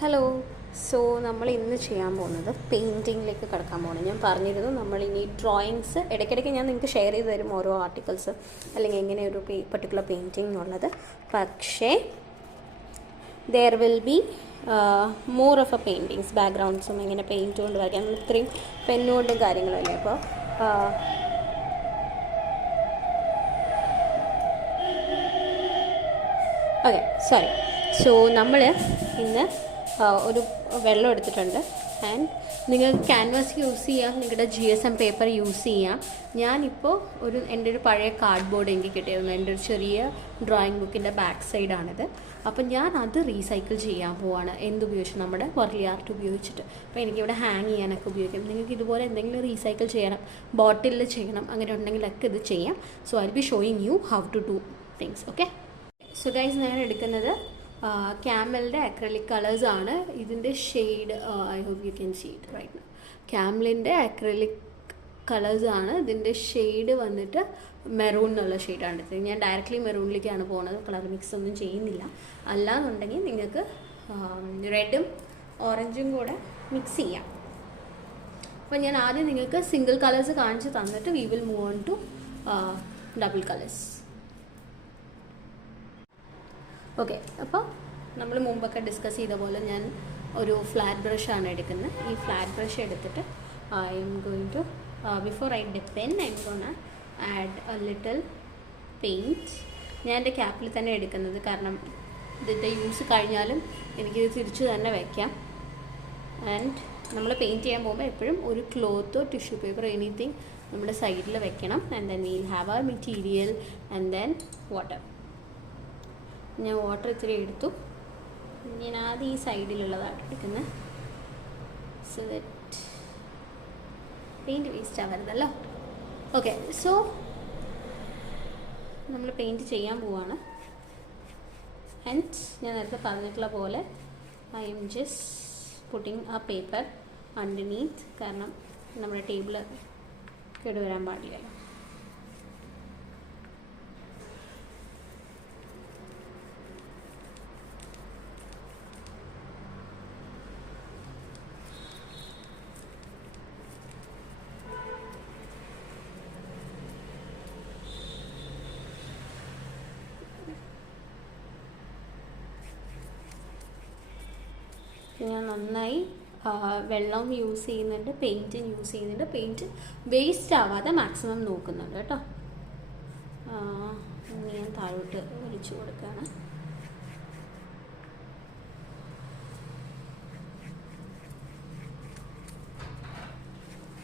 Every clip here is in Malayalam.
ഹലോ. സോ നമ്മൾ ഇന്ന് ചെയ്യാൻ പോകുന്നത് പെയിൻറ്റിങ്ങിലേക്ക് കിടക്കാൻ പോകുന്നത്. ഞാൻ പറഞ്ഞിരുന്നു നമ്മളിനി ഡ്രോയിങ്സ് ഇടയ്ക്കിടയ്ക്ക് ഞാൻ നിങ്ങൾക്ക് ഷെയർ ചെയ്ത് തരും ഓരോ ആർട്ടിക്കിൾസ് അല്ലെങ്കിൽ എങ്ങനെ ഒരു പർട്ടിക്കുലർ പെയിൻറ്റിങ് എന്നുള്ളത്. പക്ഷേ there will be more of a paintings ബാക്ക്ഗ്രൗണ്ട്സും എങ്ങനെ പെയിൻറ്റ് കൊണ്ട് വരയ്ക്കാൻ നമ്മൾ ഇത്രയും പെന്നുകൊണ്ടും കാര്യങ്ങളല്ലേ. അപ്പോൾ ഓക്കെ സോറി. സോ നമ്മൾ ഇന്ന് ഒരു വെള്ളം എടുത്തിട്ടുണ്ട്. ആൻഡ് നിങ്ങൾക്ക് ക്യാൻവാസ് യൂസ് ചെയ്യാം, നിങ്ങളുടെ GSM പേപ്പർ യൂസ് ചെയ്യാം. ഞാനിപ്പോൾ എൻ്റെ ഒരു പഴയ കാർഡ് ബോർഡ് എനിക്ക് കിട്ടിയിരുന്നു. എൻ്റെ ഒരു ചെറിയ ഡ്രോയിങ് ബുക്കിൻ്റെ ബാക്ക് സൈഡാണിത്. അപ്പം ഞാൻ അത് റീസൈക്കിൾ ചെയ്യാൻ പോവാണ്. എന്തുപയോഗിച്ച്? നമ്മുടെ വർലി ആർട്ട് ഉപയോഗിച്ചിട്ട്. അപ്പോൾ എനിക്കിവിടെ ഹാങ് ചെയ്യാനൊക്കെ ഉപയോഗിക്കാം. നിങ്ങൾക്ക് ഇതുപോലെ എന്തെങ്കിലും റീസൈക്കിൾ ചെയ്യണം, ബോട്ടിലിൽ ചെയ്യണം, അങ്ങനെ ഉണ്ടെങ്കിലൊക്കെ ഇത് ചെയ്യാം. So I be showing you how to do things. Okay. So guys, ഞാൻ എടുക്കുന്നത് ക്യാമലിൻ്റെ അക്രലിക് കളേഴ്സാണ്. ഇതിൻ്റെ shade I hope you can see it right now. ക്യാമലിൻ്റെ അക്രലിക് കളേഴ്സാണ്. ഇതിൻ്റെ ഷെയ്ഡ് വന്നിട്ട് മെറൂൺ എന്നുള്ള ഷെയ്ഡാണ് എടുത്തത്. ഞാൻ ഡയറക്റ്റ്ലി മെറൂണിലേക്കാണ് പോകുന്നത്, കളർ മിക്സ് ഒന്നും ചെയ്യുന്നില്ല. അല്ലാന്നുണ്ടെങ്കിൽ നിങ്ങൾക്ക് റെഡും ഓറഞ്ചും കൂടെ മിക്സ് ചെയ്യാം. അപ്പോൾ ഞാൻ ആദ്യം നിങ്ങൾക്ക് സിംഗിൾ കളേഴ്സ് കാണിച്ച് തന്നിട്ട് we will move on to double colours. Okay. അപ്പോൾ നമ്മൾ മുമ്പൊക്കെ ഡിസ്കസ് ചെയ്ത പോലെ ഞാൻ ഒരു ഫ്ലാറ്റ് ബ്രഷാണ് എടുക്കുന്നത്. ഈ ഫ്ലാറ്റ് ബ്രഷ് എടുത്തിട്ട് I'm going to before I dip pen I'm gonna add a little paint. ഞാൻ എൻ്റെ ക്യാപ്പിൽ തന്നെ എടുക്കുന്നത്, കാരണം ഇതിൻ്റെ യൂസ് കഴിഞ്ഞാലും എനിക്കിത് തിരിച്ചു തന്നെ വയ്ക്കാം. ആൻഡ് നമ്മൾ പെയിൻറ്റ് ചെയ്യാൻ പോകുമ്പോൾ എപ്പോഴും ഒരു ക്ലോത്തോ ടിഷ്യൂ പേപ്പറോ എനിത്തിങ് നമ്മുടെ സൈഡിൽ വെക്കണം. And then we'll have our material and then water. ഞാൻ വാട്ടർ ഇത്തിരി എടുത്തു. ഞാൻ ആദ്യം ഈ സൈഡിലുള്ളതാണ് എടുക്കുന്നത്, സോ ദറ്റ് പെയിൻറ്റ് വേസ്റ്റ് ആവരുതല്ലോ. ഓക്കെ. സോ നമ്മൾ പെയിൻറ്റ് ചെയ്യാൻ പോവാണ്. ആൻഡ് ഞാൻ നേരത്തെ പറഞ്ഞിട്ടുള്ള പോലെ ഐ എം ജസ്റ്റ് പുട്ടിങ് ആ പേപ്പർ അണ്ടർനീത്ത്, കാരണം നമ്മുടെ ടേബിൾ കേടുവരാൻ പാടില്ലല്ലോ. ഞാൻ നന്നായി വെള്ളം യൂസ് ചെയ്യുന്നുണ്ട്, പെയിൻറ്റും യൂസ് ചെയ്യുന്നുണ്ട്. പെയിൻറ്റ് വേസ്റ്റ് ആവാതെ മാക്സിമം നോക്കുന്നുണ്ട് കേട്ടോ. ഞാൻ താഴോട്ട് ഒഴിച്ചു കൊടുക്കുകയാണ്.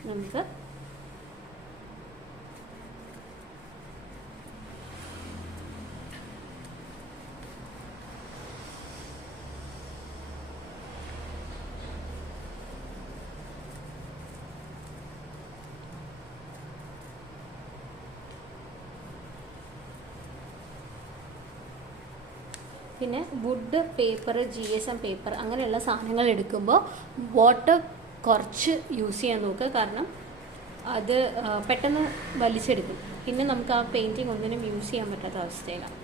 നമുക്ക് പിന്നെ വുഡ് പേപ്പർ, GSM പേപ്പർ അങ്ങനെയുള്ള സാധനങ്ങൾ എടുക്കുമ്പോൾ വാട്ടർ കുറച്ച് യൂസ് ചെയ്യാൻ നോക്കുക, കാരണം അത് പെട്ടെന്ന് വലിച്ചെടുക്കും. പിന്നെ നമുക്ക് ആ പെയിൻറ്റിങ് ഒന്നിനും യൂസ് ചെയ്യാൻ പറ്റാത്ത അവസ്ഥയിലാണ്.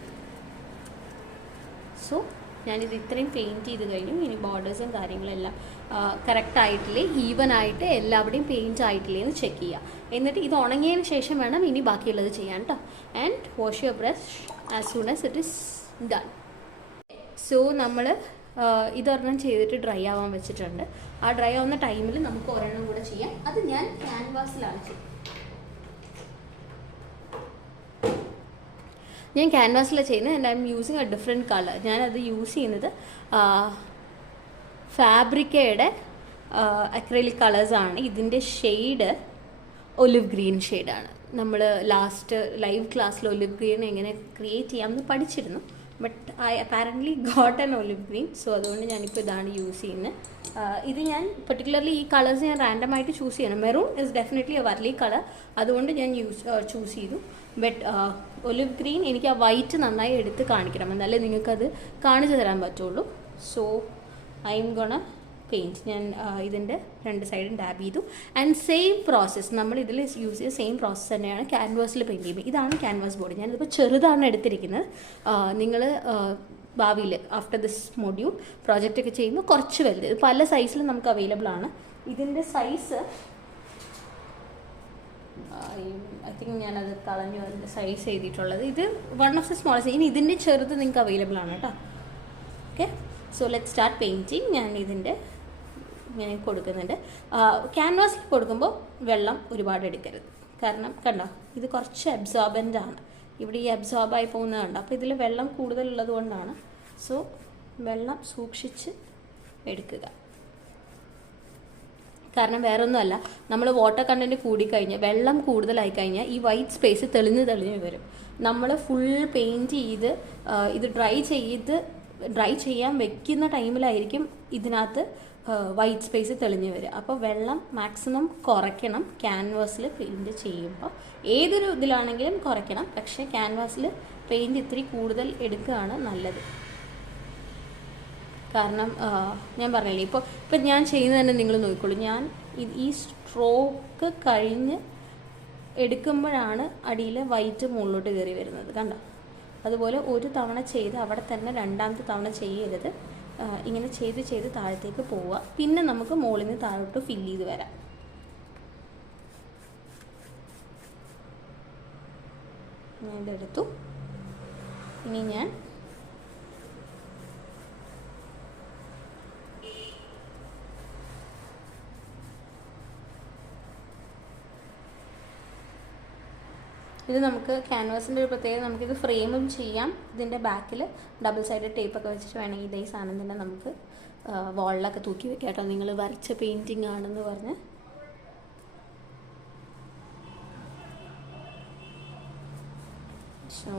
സോ ഞാനിത് ഇത്രയും പെയിൻറ്റ് ചെയ്ത് കഴിഞ്ഞു. ഇനി ബോർഡേഴ്സും കാര്യങ്ങളെല്ലാം കറക്റ്റായിട്ടില്ലേ, ഈവൻ ആയിട്ട് എല്ലാവിടെയും പെയിൻറ്റ് ആയിട്ടില്ലേ എന്ന് ചെക്ക് ചെയ്യുക. എന്നിട്ട് ഇത് ഉണങ്ങിയതിന് ശേഷം വേണം ഇനി ബാക്കിയുള്ളത് ചെയ്യാൻ കേട്ടോ. And wash your brush as soon as it is done. So നമ്മൾ ഇതൊരെണ്ണം ചെയ്തിട്ട് ഡ്രൈ ആവാൻ വെച്ചിട്ടുണ്ട്. ആ ഡ്രൈ ആവുന്ന ടൈമിൽ നമുക്ക് ഒരെണ്ണം കൂടെ ചെയ്യാം. അത് ഞാൻ ക്യാൻവാസിലാണ് ചെയ്യുന്നത്. ഞാൻ ക്യാൻവാസിലാണ് ചെയ്യുന്നത്. And I M using A different colour. ഞാനത് യൂസ് ചെയ്യുന്നത് ഫാബ്രിക്കയുടെ അക്രലിക് കളേഴ്സാണ്. ഇതിൻ്റെ ഷെയ്ഡ് ഒലിവ് ഗ്രീൻ ഷെയ്ഡാണ്. നമ്മൾ ലാസ്റ്റ് ലൈവ് ക്ലാസ്സിൽ ഒലിവ് ഗ്രീൻ എങ്ങനെ ക്രിയേറ്റ് ചെയ്യാമെന്ന് പഠിച്ചിരുന്നു. But I apparently got an olive green. So അതുകൊണ്ട് ഞാനിപ്പോൾ ഇതാണ് യൂസ് ചെയ്യുന്നത്. ഇത് ഞാൻ പെർട്ടിക്കുലർലി ഈ കളേഴ്സ് ഞാൻ റാൻഡമായിട്ട് ചൂസ് ചെയ്യണം. Maroon is definitely A Warli colour, അതുകൊണ്ട് ഞാൻ ചൂസ് ചെയ്തു. ബട്ട് ഒലിവ് ഗ്രീൻ എനിക്ക് ആ വൈറ്റ് നന്നായി എടുത്ത് കാണിക്കണം, എന്നാലേ നിങ്ങൾക്കത് കാണിച്ചു തരാൻ പറ്റുള്ളൂ. So I M gonna paint. ഞാൻ ഇതിൻ്റെ രണ്ട് സൈഡും ഡാബ് ചെയ്തു. ആൻഡ് സെയിം പ്രോസസ്സ് നമ്മൾ ഇതിൽ യൂസ് ചെയ്ത സെയിം പ്രോസസ്സ് തന്നെയാണ് ക്യാൻവാസിൽ പെയിൻറ്റ് ചെയ്യുമ്പോൾ. ഇതാണ് ക്യാൻവാസ് ബോർഡ്. ഞാനിതിപ്പോൾ ചെറുതാണ് എടുത്തിരിക്കുന്നത്. നിങ്ങൾ ഭാവിയിൽ ആഫ്റ്റർ ദിസ് മൊഡ്യൂൾ പ്രോജക്റ്റ് ഒക്കെ ചെയ്യുമ്പോൾ കുറച്ച് വലുത്. ഇത് പല സൈസിലും നമുക്ക് അവൈലബിൾ ആണ്. ഇതിൻ്റെ സൈസ് ഐ തിങ്ക് ഞാനത് കളഞ്ഞു, അതിൻ്റെ സൈസ് എഴുതിയിട്ടുള്ളത്. ഇത് one of the small size. ഇനി ഇതിൻ്റെ ചെറുത് നിങ്ങൾക്ക് അവൈലബിൾ ആണ് കേട്ടോ. Okay, so let start painting. ഞാൻ ഇതിൻ്റെ ഞാൻ കൊടുക്കുന്നുണ്ട്. ക്യാൻവാസിൽ കൊടുക്കുമ്പോൾ വെള്ളം ഒരുപാട് എടുക്കരുത്. കാരണം കണ്ടോ, ഇത് കുറച്ച് അബ്സോർബൻ്റ് ആണ്. ഇവിടെ ഈ അബ്സോർബായി പോകുന്നത് കണ്ടോ. അപ്പോൾ ഇതിൽ വെള്ളം കൂടുതലുള്ളത് കൊണ്ടാണ്. സോ വെള്ളം സൂക്ഷിച്ച് എടുക്കുക. കാരണം വേറൊന്നുമല്ല, നമ്മൾ വാട്ടർ കണ്ടൻറ്റ് കൂടിക്കഴിഞ്ഞാൽ, വെള്ളം കൂടുതലായി കഴിഞ്ഞാൽ ഈ വൈറ്റ് സ്പേസ് തെളിഞ്ഞ് വരും. നമ്മൾ ഫുൾ പെയിൻറ്റ് ചെയ്ത് ഇത് ഡ്രൈ ചെയ്യാൻ വെക്കുന്ന ടൈമിലായിരിക്കും ഇതിനകത്ത് വൈറ്റ് സ്പേസ് തെളിഞ്ഞ് വരിക. അപ്പോൾ വെള്ളം മാക്സിമം കുറയ്ക്കണം ക്യാൻവാസിൽ പെയിൻറ്റ് ചെയ്യുമ്പോൾ. ഏതൊരു ഇതിലാണെങ്കിലും കുറയ്ക്കണം. പക്ഷേ ക്യാൻവാസിൽ പെയിൻറ്റ് ഇത്തിരി കൂടുതൽ എടുക്കുകയാണ് നല്ലത്. കാരണം ഞാൻ പറഞ്ഞില്ലേ, ഇപ്പം ഞാൻ ചെയ്യുന്നത് തന്നെ നിങ്ങൾ നോക്കിക്കോളൂ. ഞാൻ ഈ സ്ട്രോക്ക് കഴിഞ്ഞ് എടുക്കുമ്പോഴാണ് അടിയിൽ വൈറ്റ് മുകളിലോട്ട് കയറി വരുന്നത്, കണ്ടോ. അതുപോലെ ഒരു തവണ ചെയ്ത് അവിടെ തന്നെ രണ്ടാമത്തെ തവണ ചെയ്യരുത്. ഇങ്ങനെ ചെയ്ത് താഴത്തേക്ക് പോവുക. പിന്നെ നമുക്ക് മുകളിൽ നിന്ന് താഴോട്ട് ഫില്ല് ചെയ്ത് വരാം. ഞാൻ ഇതെടുത്തു. ഇനി ഞാൻ ഇത് നമുക്ക് ക്യാൻവാസിൻ്റെ ഒരു പ്രത്യേകത, നമുക്കിത് ഫ്രെയിമും ചെയ്യാം. ഇതിൻ്റെ ബാക്കിൽ ഡബിൾ സൈഡ് ടേപ്പൊക്കെ വെച്ചിട്ട് വേണമെങ്കിൽ ഇതേ സാധനം തന്നെ നമുക്ക് വാളിലൊക്കെ തൂക്കി വെക്കാം കേട്ടോ. നിങ്ങൾ വരച്ച പെയിൻറ്റിങ് ആണെന്ന് പറഞ്ഞ്. സോ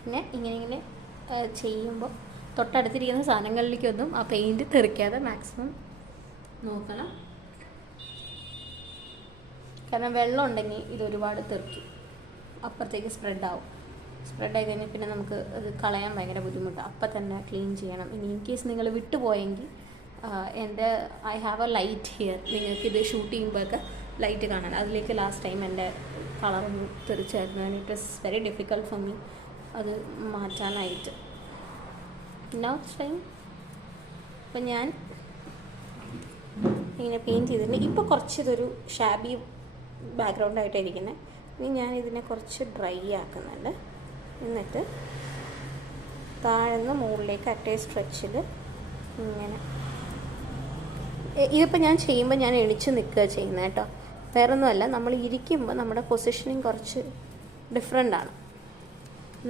പിന്നെ ഇങ്ങനെ ചെയ്യുമ്പോൾ തൊട്ടടുത്തിരിക്കുന്ന സാധനങ്ങളിലേക്കൊന്നും ആ പെയിൻറ്റ് തെറിക്കാതെ മാക്സിമം നോക്കണം. കാരണം വെള്ളം ഉണ്ടെങ്കിൽ ഇത് ഒരുപാട് തെറിക്കും, അപ്പുറത്തേക്ക് സ്പ്രെഡാവും. സ്പ്രെഡായി കഴിഞ്ഞാൽ പിന്നെ നമുക്ക് അത് കളയാൻ ഭയങ്കര ബുദ്ധിമുട്ടാണ്. അപ്പം തന്നെ ക്ലീൻ ചെയ്യണം. ഇനി ഇൻ കേസ് നിങ്ങൾ വിട്ടുപോയെങ്കിൽ എൻ്റെ I have A light here. നിങ്ങൾക്ക് ഇത് ഷൂട്ട് ചെയ്യുമ്പോഴൊക്കെ ലൈറ്റ് കാണാൻ, അതിലേക്ക് ലാസ്റ്റ് ടൈം എൻ്റെ കളറൊന്നും തെറിച്ചായിരുന്നു. It was very difficult for me അത് മാറ്റാനായിട്ട്. നെക്സ്റ്റ് ടൈം അപ്പം ഞാൻ ഇങ്ങനെ പെയിൻറ്റ് ചെയ്തിട്ടുണ്ട്. ഇപ്പോൾ കുറച്ച് ഇതൊരു ഷാബി ബാക്ക്ഗ്രൗണ്ടായിട്ടാണ് ഇരിക്കുന്നത്. ഇനി ഞാൻ ഇതിനെ കുറച്ച് ഡ്രൈ ആക്കുന്നുണ്ട്. എന്നിട്ട് താഴ്ന്ന് മുകളിലേക്ക് അറ്റേ സ്ട്രെച്ചിൽ ഇങ്ങനെ. ഇതിപ്പോൾ ഞാൻ ചെയ്യുമ്പോൾ ഞാൻ എണിച്ച് നിൽക്കുക ചെയ്യുന്നത് കേട്ടോ. വേറൊന്നുമല്ല, നമ്മൾ ഇരിക്കുമ്പോൾ നമ്മുടെ പൊസിഷനിങ് കുറച്ച് ഡിഫറെൻ്റ് ആണ്.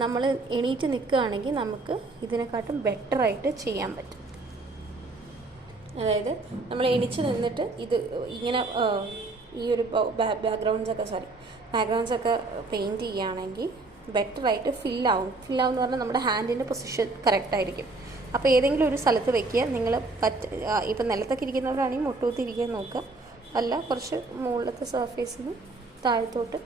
നമ്മൾ എണീറ്റ് നിൽക്കുകയാണെങ്കിൽ നമുക്ക് ഇതിനെക്കാട്ടും ബെറ്ററായിട്ട് ചെയ്യാൻ പറ്റും. അതായത് നമ്മൾ എണീച്ച് നിന്നിട്ട് ഇത് ഇങ്ങനെ ഈ ഒരു ബാക്ക്ഗ്രൗണ്ട്സൊക്കെ പെയിൻറ്റ് ചെയ്യുകയാണെങ്കിൽ ബെറ്ററായിട്ട് ഫില്ലാവും എന്ന് പറഞ്ഞാൽ നമ്മുടെ ഹാൻഡിൻ്റെ പൊസിഷൻ കറക്റ്റായിരിക്കും. അപ്പോൾ ഏതെങ്കിലും ഒരു സ്ഥലത്ത് വയ്ക്കുക. നിങ്ങൾ ഇപ്പം നിലത്തൊക്കെ ഇരിക്കുന്നവരാണെങ്കിൽ മുട്ടൂത്തിരിക്കാൻ നോക്കുക. അല്ല, കുറച്ച് മുകളിലത്തെ സർഫേസിൽ നിന്ന് താഴത്തോട്ട്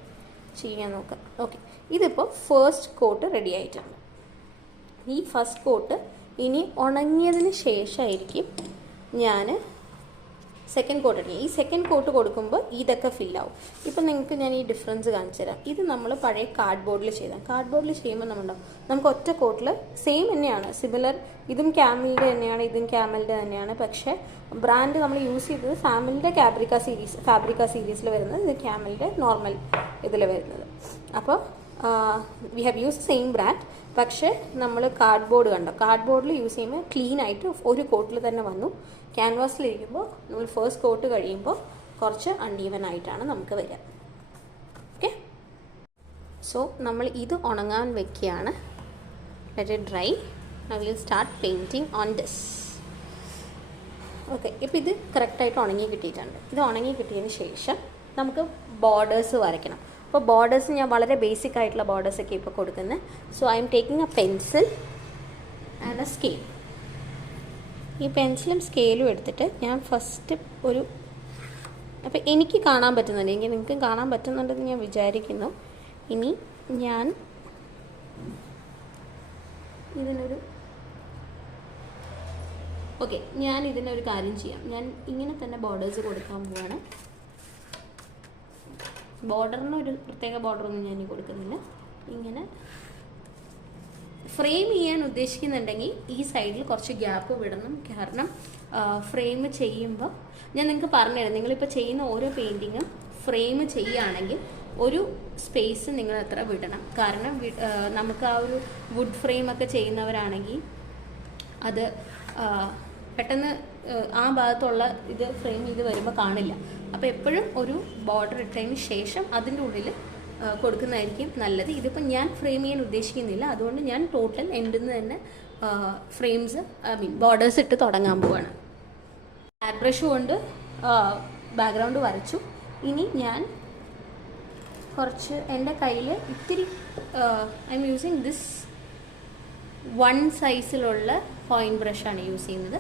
ചെയ്യാൻ നോക്കാം. ഓക്കെ, ഇതിപ്പോൾ ഫസ്റ്റ് കോട്ട് റെഡി ആയിട്ടുണ്ട്. ഈ ഫസ്റ്റ് കോട്ട് ഇനി ഉണങ്ങിയതിന് ശേഷമായിരിക്കും ഞാൻ സെക്കൻഡ് കോട്ട് അടിക്കുക. ഈ സെക്കൻഡ് കോട്ട് കൊടുക്കുമ്പോൾ ഇതൊക്കെ ഫില്ലാവും. ഇപ്പം നിങ്ങൾക്ക് ഞാൻ ഈ ഡിഫറൻസ് കാണിച്ചു തരാം. ഇത് നമ്മൾ പഴയ കാർഡ്ബോർഡിൽ ചെയ്താൽ, കാർഡ്ബോർഡിൽ ചെയ്യുമ്പോൾ നമ്മളുണ്ടാവും നമുക്ക് ഒറ്റ കോട്ടിൽ സെയിം തന്നെയാണ്, സിമിലർ. ഇതും ക്യാമലിൻ്റെ തന്നെയാണ്, ഇതും ക്യാമലിൻ്റെ തന്നെയാണ്. പക്ഷേ ബ്രാൻഡ് നമ്മൾ യൂസ് ചെയ്തത് ഫാമിലിൻ്റെ ഫാബ്രിക്ക സീരീസിൽ വരുന്നത്, ഇത് ക്യാമലിൻ്റെ നോർമൽ ഇതിൽ വരുന്നത്. അപ്പോൾ we have use same brand. പക്ഷേ നമ്മൾ കാർഡ്ബോർഡ് കണ്ടോ, കാർഡ്ബോർഡിൽ യൂസ് ചെയ്യുമ്പോൾ ക്ലീൻ ആയിട്ട് ഒരു കോട്ടിൽ തന്നെ വന്നു. ക്യാൻവാസിലിരിക്കുമ്പോൾ നമ്മൾ ഫസ്റ്റ് കോട്ട് കഴിയുമ്പോൾ കുറച്ച് അൺഈവൻ ആയിട്ടാണ് നമുക്ക് വരിക. ഓക്കെ, സോ നമ്മൾ ഇത് ഉണങ്ങാൻ വെക്കുകയാണ്. Let it dry. I will start painting on this. Okay, ഇപ്പോൾ ഇത് കറക്റ്റായിട്ട് ഉണങ്ങി കിട്ടിയിട്ടുണ്ട്. ഇത് ഉണങ്ങി കിട്ടിയതിന് ശേഷം നമുക്ക് ബോർഡേഴ്സ് വരയ്ക്കണം. അപ്പോൾ ബോർഡേഴ്സ് ഞാൻ വളരെ ബേസിക് ആയിട്ടുള്ള ബോർഡേഴ്സൊക്കെ ഇപ്പോൾ കൊടുക്കുന്നത്. So I am taking A pencil and A scale. ഈ പെൻസിലും സ്കെയിലും എടുത്തിട്ട് ഞാൻ ഫസ്റ്റ് ഒരു, അപ്പോൾ എനിക്ക് കാണാൻ പറ്റുന്നുണ്ട്, എനിക്ക് നിങ്ങൾക്ക് കാണാൻ പറ്റുന്നുണ്ടെന്ന് ഞാൻ വിചാരിക്കുന്നു. ഇനി ഞാൻ ഇതിനൊരു ഓക്കെ, ഞാൻ ഇതിനൊരു കാര്യം ചെയ്യാം. ഞാൻ ഇങ്ങനെ തന്നെ ബോർഡേഴ്സ് കൊടുക്കാൻ പോവാണ്. ബോർഡറിന് ഒരു പ്രത്യേക ബോർഡറൊന്നും ഞാൻ കൊടുക്കുന്നില്ല. ഇങ്ങനെ ഫ്രെയിം ചെയ്യാൻ ഉദ്ദേശിക്കുന്നുണ്ടെങ്കിൽ ഈ സൈഡിൽ കുറച്ച് ഗ്യാപ്പ് വിടണം. കാരണം ഫ്രെയിം ചെയ്യുമ്പോൾ ഞാൻ നിങ്ങൾക്ക് പറഞ്ഞുതരാം, നിങ്ങളിപ്പോൾ ചെയ്യുന്ന ഓരോ പെയിൻറ്റിങ്ങും ഫ്രെയിം ചെയ്യുകയാണെങ്കിൽ ഒരു സ്പേസ് നിങ്ങൾ അത്ര വിടണം. കാരണം നമുക്ക് ആ ഒരു വുഡ് ഫ്രെയിമൊക്കെ ചെയ്യുന്നവരാണെങ്കിൽ അത് പെട്ടെന്ന് ആ ഭാഗത്തുള്ള ഇത് ഫ്രെയിം ചെയ്ത് വരുമ്പോൾ കാണില്ല. അപ്പോൾ എപ്പോഴും ഒരു ബോർഡർ ഇട്ടതിന് ശേഷം അതിൻ്റെ ഉള്ളിൽ കൊടുക്കുന്നതായിരിക്കും നല്ലത്. ഇതിപ്പോൾ ഞാൻ ഫ്രെയിം ചെയ്യാൻ ഉദ്ദേശിക്കുന്നില്ല, അതുകൊണ്ട് ഞാൻ ടോട്ടൽ എൻഡിൽ നിന്ന് തന്നെ ഫ്രെയിംസ് ബോർഡേഴ്സ് ഇട്ട് തുടങ്ങാൻ പോവാണ്. ഹാൻഡ് ബ്രഷ് കൊണ്ട് ബാക്ക്ഗ്രൗണ്ട് വരച്ചു. ഇനി ഞാൻ കുറച്ച് എൻ്റെ കയ്യിൽ ഇത്തിരി ഐ എം യൂസിങ് ദിസ് 1 സൈസിലുള്ള പോയിൻറ്റ് ബ്രഷാണ് യൂസ് ചെയ്യുന്നത്.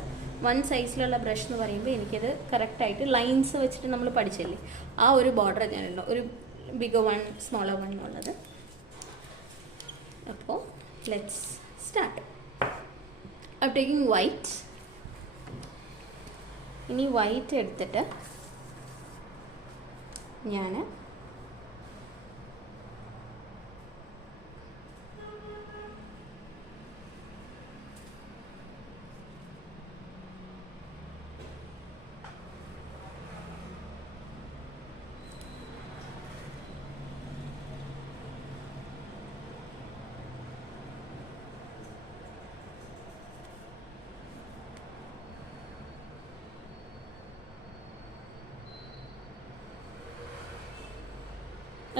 1 സൈസിലുള്ള ബ്രഷ് എന്ന് പറയുമ്പോൾ എനിക്കത് കറക്റ്റായിട്ട് ലൈൻസ് വെച്ചിട്ട് നമ്മൾ പഠിച്ചല്ലേ, ആ ഒരു ബോർഡർ ഞാനുണ്ടോ, ഒരു ബിഗർ 1 സ്മോളർ 1 എന്നുള്ളത്. അപ്പോൾ let's start. I taking white. ഇനി വൈറ്റ് എടുത്തിട്ട് ഞാൻ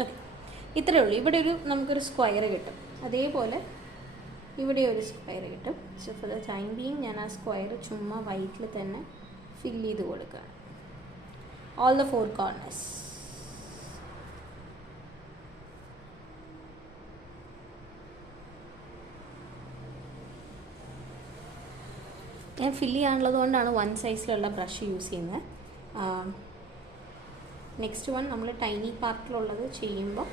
ഓക്കെ, ഇത്രയേ ഉള്ളൂ. ഇവിടെ നമുക്കൊരു സ്ക്വയർ കിട്ടും. അതേപോലെ ഇവിടെ ഒരു സ്ക്വയർ കിട്ടും. So for the time being ഞാൻ ആ സ്ക്വയർ ചുമ്മാ വൈറ്റിൽ തന്നെ ഫില്ല് ചെയ്ത് കൊടുക്കുകയാണ്. All the 4 corners. ഞാൻ ഫില്ല് ചെയ്യാനുള്ളത് കൊണ്ടാണ് 1 സൈസിലുള്ള ബ്രഷ് യൂസ് ചെയ്യുന്നത്. നെക്സ്റ്റ് വൺ നമ്മൾ ടൈനി പാർട്ടിലുള്ളത് ചെയ്യുമ്പോൾ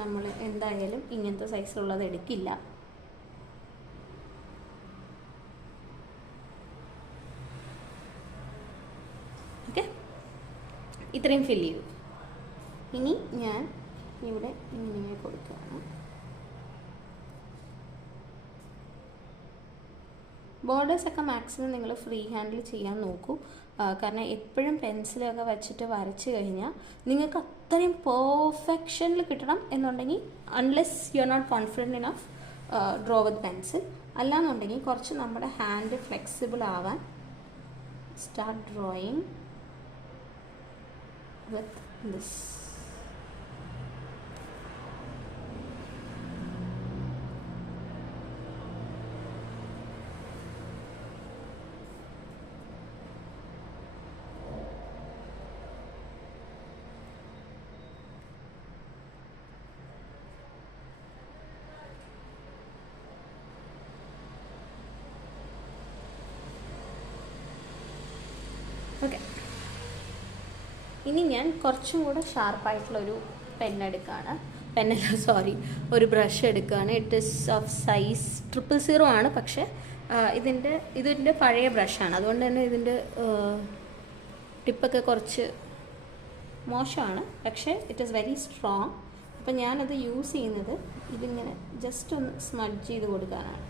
നമ്മൾ എന്തായാലും ഇങ്ങനത്തെ സൈസിലുള്ളത് എടുക്കില്ല. ഓക്കെ, ഇത്രയും ഫില്ല് ചെയ്തു. ഇനി ഞാൻ ഇവിടെ ഇങ്ങനെ കൊടുക്കുകയാണ്. ബോർഡേഴ്സൊക്കെ മാക്സിമം നിങ്ങൾ ഫ്രീ ഹാൻഡിൽ ചെയ്യാൻ നോക്കൂ. കാരണം എപ്പോഴും പെൻസിലൊക്കെ വെച്ചിട്ട് വരച്ച് കഴിഞ്ഞാൽ നിങ്ങൾക്ക് അത്രയും പെർഫെക്ഷനിൽ കിട്ടണം എന്നുണ്ടെങ്കിൽ unless you are not confident enough draw with pencil. അല്ലാന്നുണ്ടെങ്കിൽ കുറച്ച് നമ്മുടെ ഹാൻഡ് ഫ്ലെക്സിബിൾ ആവാൻ start drawing with this. Okay, ഇനി ഞാൻ കുറച്ചും കൂടെ ഷാർപ്പായിട്ടുള്ളൊരു പെന്നെടുക്കുകയാണ്. ഒരു ബ്രഷ് എടുക്കുകയാണ്. ഇറ്റ് ഇസ് ഓഫ് സൈസ് 000 ആണ്. പക്ഷേ ഇതിൻ്റെ പഴയ ബ്രഷാണ്, അതുകൊണ്ട് തന്നെ ഇതിൻ്റെ ടിപ്പൊക്കെ കുറച്ച് മോശമാണ്. പക്ഷേ ഇറ്റ് ഈസ് വെരി സ്ട്രോങ്. അപ്പം ഞാനത് യൂസ് ചെയ്യുന്നത് ഇതിങ്ങനെ ജസ്റ്റ് ഒന്ന് സ്മഡ്ജ് ചെയ്ത് കൊടുക്കാനാണ്.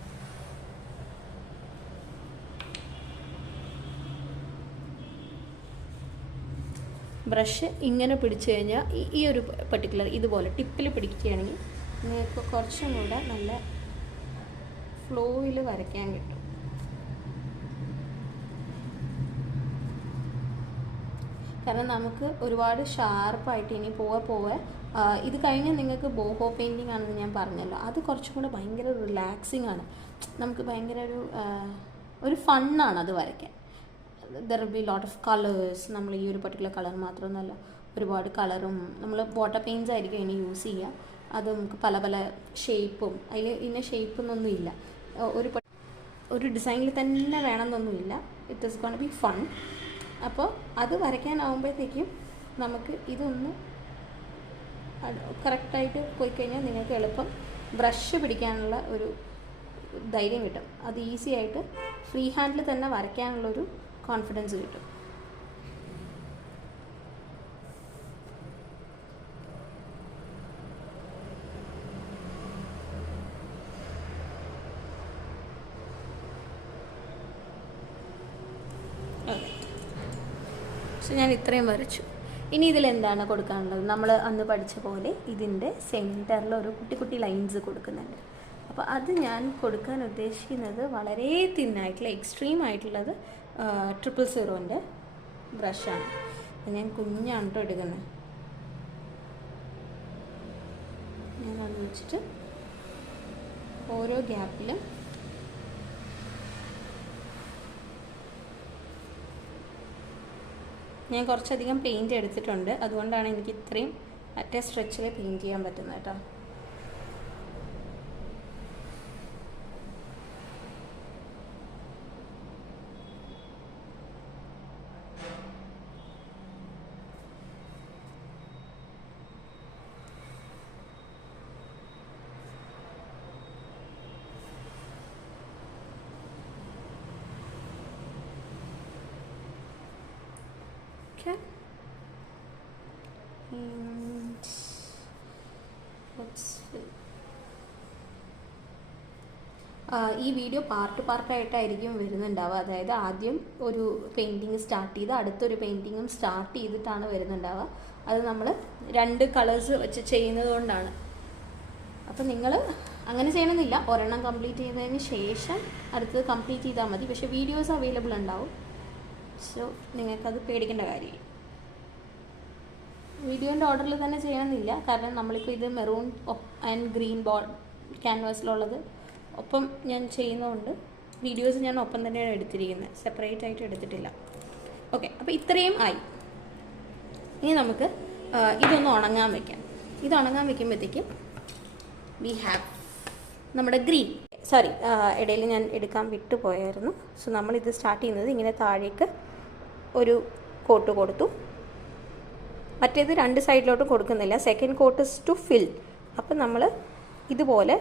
ബ്രഷ് ഇങ്ങനെ പിടിച്ചു കഴിഞ്ഞാൽ ഈ ഒരു പെർട്ടിക്കുലർ ഇതുപോലെ ടിപ്പിൽ പിടിക്കുകയാണെങ്കിൽ നിങ്ങൾക്ക് കുറച്ചും കൂടെ നല്ല ഫ്ലോയിൽ വരയ്ക്കാൻ കിട്ടും. കാരണം നമുക്ക് ഒരുപാട് ഷാർപ്പായിട്ട് ഇനി പോവെ ഇത് കഴിഞ്ഞാൽ നിങ്ങൾക്ക് ബോഹോ പെയിൻറ്റിങ് ആണെന്ന് ഞാൻ പറഞ്ഞല്ലോ, അത് കുറച്ചും കൂടെ ഭയങ്കര റിലാക്സിങ് ആണ്. നമുക്ക് ഭയങ്കര ഒരു ഫണ്ണാണ് അത് വരയ്ക്കാൻ. There will be lot of colours. നമ്മൾ ഈ ഒരു പർട്ടിക്കുലർ കളർ മാത്രമൊന്നുമല്ല, ഒരുപാട് കളറും നമ്മൾ വാട്ടർ പെയിൻറ്റ്സ് ആയിരിക്കും ഇനി യൂസ് ചെയ്യുക. അത് നമുക്ക് പല പല ഷേപ്പും, അതിൽ ഇന്ന ഷേപ്പൊന്നൊന്നും ഇല്ല, ഒരു ഡിസൈനിൽ തന്നെ വേണമെന്നൊന്നുമില്ല. It is gonna fun. അപ്പോൾ അത് വരയ്ക്കാനാവുമ്പോഴത്തേക്കും നമുക്ക് ഇതൊന്ന് കറക്റ്റായിട്ട് പോയി കഴിഞ്ഞാൽ നിങ്ങൾക്ക് എളുപ്പം ബ്രഷ് പിടിക്കാനുള്ള ഒരു ധൈര്യം കിട്ടും. അത് ഈസി ആയിട്ട് ഫ്രീ ഹാൻഡിൽ തന്നെ വരയ്ക്കാനുള്ളൊരു കോൺഫിഡൻസ് കിട്ടും. സോ ഞാൻ ഇത്രയും വരച്ചു. ഇനി ഇതിലെന്താണ് കൊടുക്കാനുള്ളത്? നമ്മൾ അന്ന് പഠിച്ച പോലെ ഇതിൻ്റെ സെൻറ്ററിൽ ഒരു കുട്ടി കുട്ടി ലൈൻസ് കൊടുക്കുന്നുണ്ട്. അപ്പോൾ അത് ഞാൻ കൊടുക്കാൻ ഉദ്ദേശിക്കുന്നത് വളരെ തിന്നായിട്ടുള്ള എക്സ്ട്രീം ആയിട്ടുള്ളത് 000ൻ്റെ ബ്രഷാണ്. ഞാൻ കുഞ്ഞാണ് കേട്ടോ എടുക്കുന്നത്. ഞാൻ അത് വെച്ചിട്ട് ഓരോ ഗ്യാപ്പിലും ഞാൻ കുറച്ചധികം പെയിൻറ്റ് എടുത്തിട്ടുണ്ട്. അതുകൊണ്ടാണ് എനിക്ക് ഇത്രയും അറ്റ സ്ട്രെച്ചിൽ പെയിൻറ്റ് ചെയ്യാൻ പറ്റുന്നത് കേട്ടോ. Okay. And let's see. ഈ വീഡിയോ പാർട്ടായിട്ടായിരിക്കും വരുന്നുണ്ടാവുക. അതായത് ആദ്യം ഒരു പെയിൻറ്റിങ് സ്റ്റാർട്ട് ചെയ്ത് അടുത്തൊരു പെയിൻറ്റിങ്ങും സ്റ്റാർട്ട് ചെയ്തിട്ടാണ് വരുന്നുണ്ടാവുക. അത് നമ്മൾ 2 കളേഴ്സ് വെച്ച് ചെയ്യുന്നത് കൊണ്ടാണ്. അപ്പം നിങ്ങൾ അങ്ങനെ ചെയ്യണമെന്നില്ല. ഒരെണ്ണം കംപ്ലീറ്റ് ചെയ്തതിന് ശേഷം അടുത്തത് കംപ്ലീറ്റ് ചെയ്താൽ മതി. പക്ഷേ വീഡിയോസ് അവൈലബിൾ ഉണ്ടാവും. സോ നിങ്ങൾക്കത് പേടിക്കേണ്ട കാര്യമില്ല. വീഡിയോൻ്റെ ഓർഡറിൽ തന്നെ ചെയ്യണമെന്നില്ല. കാരണം നമ്മളിപ്പോൾ ഇത് മെറൂൺ ആൻഡ് ഗ്രീൻ ക്യാൻവാസിലുള്ളത് ഒപ്പം ഞാൻ ചെയ്യുന്നതുകൊണ്ട് വീഡിയോസ് ഞാൻ ഒപ്പം തന്നെയാണ് എടുത്തിരിക്കുന്നത്, സെപ്പറേറ്റ് ആയിട്ട് എടുത്തിട്ടില്ല. ഓക്കെ, അപ്പോൾ ഇത്രയും ആയി. ഇനി നമുക്ക് ഇതൊന്ന് ഉണങ്ങാൻ വയ്ക്കാം. ഇത് ഉണങ്ങാൻ വയ്ക്കുമ്പോഴത്തേക്കും വി ഹാവ് നമ്മുടെ ഗ്രീൻ. ഇടയിൽ ഞാൻ എടുക്കാൻ വിട്ടുപോയായിരുന്നു. സോ നമ്മളിത് സ്റ്റാർട്ട് ചെയ്യുന്നത് ഇങ്ങനെ താഴേക്ക് ഒരു കോട്ട് കൊടുത്തു. മറ്റേത് 2 സൈഡിലോട്ടും കൊടുക്കുന്നില്ല. Second coat is to fill. അപ്പം നമ്മൾ ഇതുപോലെ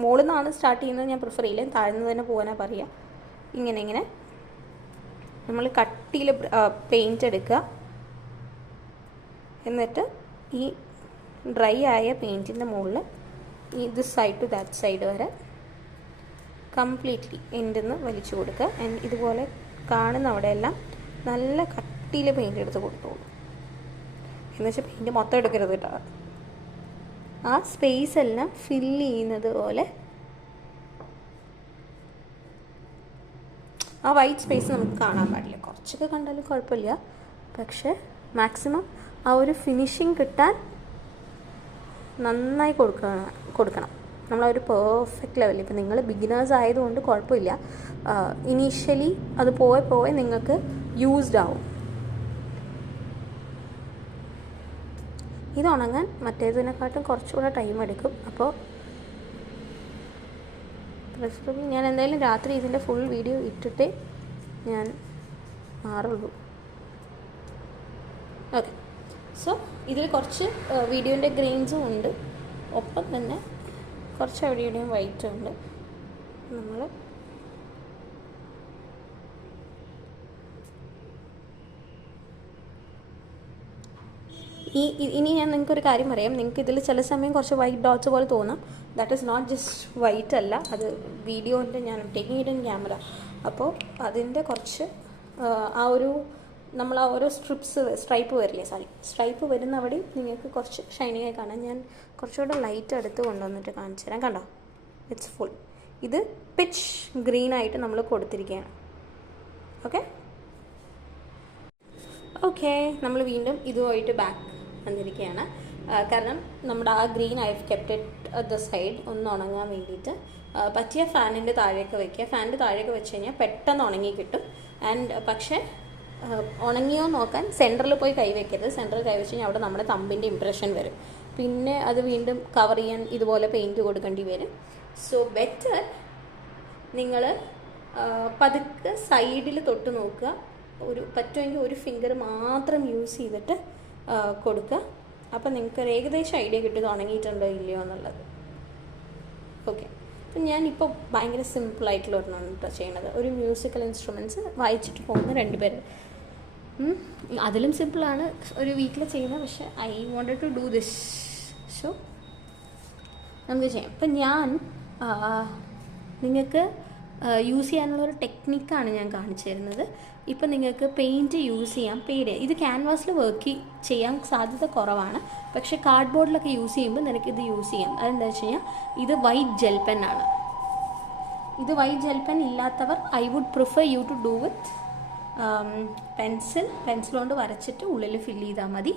മുകളിൽ നിന്നാണ് സ്റ്റാർട്ട് ചെയ്യുന്നത്. ഞാൻ പ്രിഫർ ചെയ്യില്ല, താഴ്ന്നു തന്നെ പോകാനാണ് പറയുക. ഇങ്ങനെ നമ്മൾ കട്ടിയിൽ പെയിൻറ്റ് എടുക്കുക. എന്നിട്ട് ഈ ഡ്രൈ ആയ പെയിൻറ്റിൻ്റെ മുകളിൽ ഇത് സൈഡ് ടു ദാറ്റ് സൈഡ് വരെ കംപ്ലീറ്റ്ലി എൻഡിൽ നിന്ന് വലിച്ചു കൊടുക്കുക. ആൻഡ് ഇതുപോലെ കാണുന്ന അവിടെയെല്ലാം നല്ല കട്ടിയിൽ പെയിൻറ്റ് എടുത്ത് കൊടുത്തോളൂ. എന്ന് വെച്ചാൽ പെയിൻറ്റ് മൊത്തം എടുക്കരുത് കേട്ടോ. ആ സ്പേസ് എല്ലാം ഫില്ല് ചെയ്യുന്നത് പോലെ ആ വൈറ്റ് സ്പേസ് നമുക്ക് കാണാൻ പാടില്ല. കുറച്ചൊക്കെ കണ്ടാലും കുഴപ്പമില്ല, പക്ഷേ മാക്സിമം ആ ഒരു ഫിനിഷിങ് കിട്ടാൻ നന്നായി കൊടുക്കണം നമ്മളാ ഒരു പെർഫെക്റ്റ് ലെവലിൽ. ഇപ്പം നിങ്ങൾ ബിഗിനേഴ്സ് ആയതുകൊണ്ട് കുഴപ്പമില്ല. ഇനീഷ്യലി അത് പോയെ നിങ്ങൾക്ക് യൂസ്ഡ് ആവും. ഇത് ഉണങ്ങാൻ മറ്റേതിനെക്കാട്ടും കുറച്ചുകൂടെ ടൈം എടുക്കും. അപ്പോൾ പ്രിഫറബിൾ ഞാൻ എന്തായാലും രാത്രി ഇതിൻ്റെ ഫുൾ വീഡിയോ ഇട്ടിട്ടേ ഞാൻ മാറുള്ളൂ. ഓക്കെ, സോ ഇതിൽ കുറച്ച് വീഡിയോൻ്റെ ഗ്രെയിൻസും ഉണ്ട്, ഒപ്പം തന്നെ കുറച്ച് അവിടെയും വൈറ്റും ഉണ്ട്. നമ്മൾ ഇനി ഞാൻ നിങ്ങൾക്കൊരു കാര്യം പറയാം. നിങ്ങൾക്ക് ഇതിൽ ചില സമയം കുറച്ച് വൈറ്റ് ഡോട്ട്സ് പോലെ തോന്നാം. That is not just white അല്ല, അത് വീഡിയോൻ്റെ ഞാൻ ടേക്കിംഗ് ഇറ്റ് ഇൻ ക്യാമറ. അപ്പോൾ അതിൻ്റെ കുറച്ച് ആ ഒരു നമ്മൾ ആ ഓരോ സ്ട്രൈപ്പ് വരുന്ന അവിടെ നിങ്ങൾക്ക് കുറച്ച് ഷൈനിങ് ആയി കാണാം. ഞാൻ കുറച്ചുകൂടെ ലൈറ്റ് എടുത്ത് കൊണ്ടുവന്നിട്ട് കാണിച്ചു തരാം. കണ്ടോ, ഇറ്റ്സ് ഫുൾ. ഇത് പിച്ച് ഗ്രീൻ ആയിട്ട് നമ്മൾ കൊടുത്തിരിക്കുകയാണ്. ഓക്കെ, നമ്മൾ വീണ്ടും ഇതുമായിട്ട് ബാക്ക് വന്നിരിക്കുകയാണ്. കാരണം നമ്മുടെ ആ green I have kept it the side ഒന്ന് ഉണങ്ങാൻ വേണ്ടിയിട്ട്. പറ്റിയ ഫാനിൻ്റെ താഴേക്ക് വയ്ക്കുക. ഫാനിൻ്റെ താഴേക്ക് വെച്ച് കഴിഞ്ഞാൽ പെട്ടെന്ന് ഉണങ്ങി കിട്ടും. ആൻഡ് പക്ഷേ ഉണങ്ങിയോ നോക്കാൻ സെൻറ്ററിൽ പോയി കൈവയ്ക്കരുത്. സെൻറ്ററിൽ കൈവച്ച് കഴിഞ്ഞാൽ അവിടെ നമ്മുടെ തമ്പിൻ്റെ ഇംപ്രഷൻ വരും. പിന്നെ അത് വീണ്ടും കവർ ചെയ്യാൻ ഇതുപോലെ പെയിൻറ്റ് കൊടുക്കേണ്ടി വരും. സോ ബെറ്റർ നിങ്ങൾ പതുക്കെ സൈഡിൽ തൊട്ട് നോക്കുക. പറ്റുമെങ്കിൽ ഒരു ഫിംഗർ മാത്രം യൂസ് ചെയ്തിട്ട് കൊടുക്കുക. അപ്പം നിങ്ങൾക്ക് ഒരു ഏകദേശം ഐഡിയ കിട്ടും ഇത് ഉണങ്ങിയിട്ടുണ്ടോ ഇല്ലയോ എന്നുള്ളത്. ഓക്കെ, അപ്പം ഞാനിപ്പോൾ ഭയങ്കര സിമ്പിളായിട്ടുള്ള ഒരെണ്ണമാണ് കേട്ടോ ചെയ്യണത്. ഒരു മ്യൂസിക്കൽ ഇൻസ്ട്രുമെൻറ്റ്സ് വായിച്ചിട്ട് പോകുന്ന 2 പേര്. അതിലും സിമ്പിളാണ് ഒരു വീട്ടിൽ ചെയ്യുന്നത്, പക്ഷേ I wanted to do this. So നമുക്ക് ചെയ്യാം. ഇപ്പം ഞാൻ നിങ്ങൾക്ക് യൂസ് ചെയ്യാനുള്ളൊരു ടെക്നിക്കാണ് ഞാൻ കാണിച്ചു തരുന്നത്. ഇപ്പം നിങ്ങൾക്ക് പെയിൻറ്റ് യൂസ് ചെയ്യാം. ഇത് ക്യാൻവാസിൽ വർക്ക് ചെയ്യാൻ സാധ്യത കുറവാണ്, പക്ഷേ കാർഡ്ബോർഡിലൊക്കെ യൂസ് ചെയ്യുമ്പോൾ നിനക്കിത് യൂസ് ചെയ്യാം. അതെന്താ വെച്ച് കഴിഞ്ഞാൽ ഇത് വൈറ്റ് ജെൽ പെന്നാണ്. ഇത് വൈറ്റ് ജെൽ പെൻ ഇല്ലാത്തവർ I would prefer you to do with pencil കൊണ്ട് വരച്ചിട്ട് ഉള്ളിൽ ഫില്ല് ചെയ്താൽ മതി.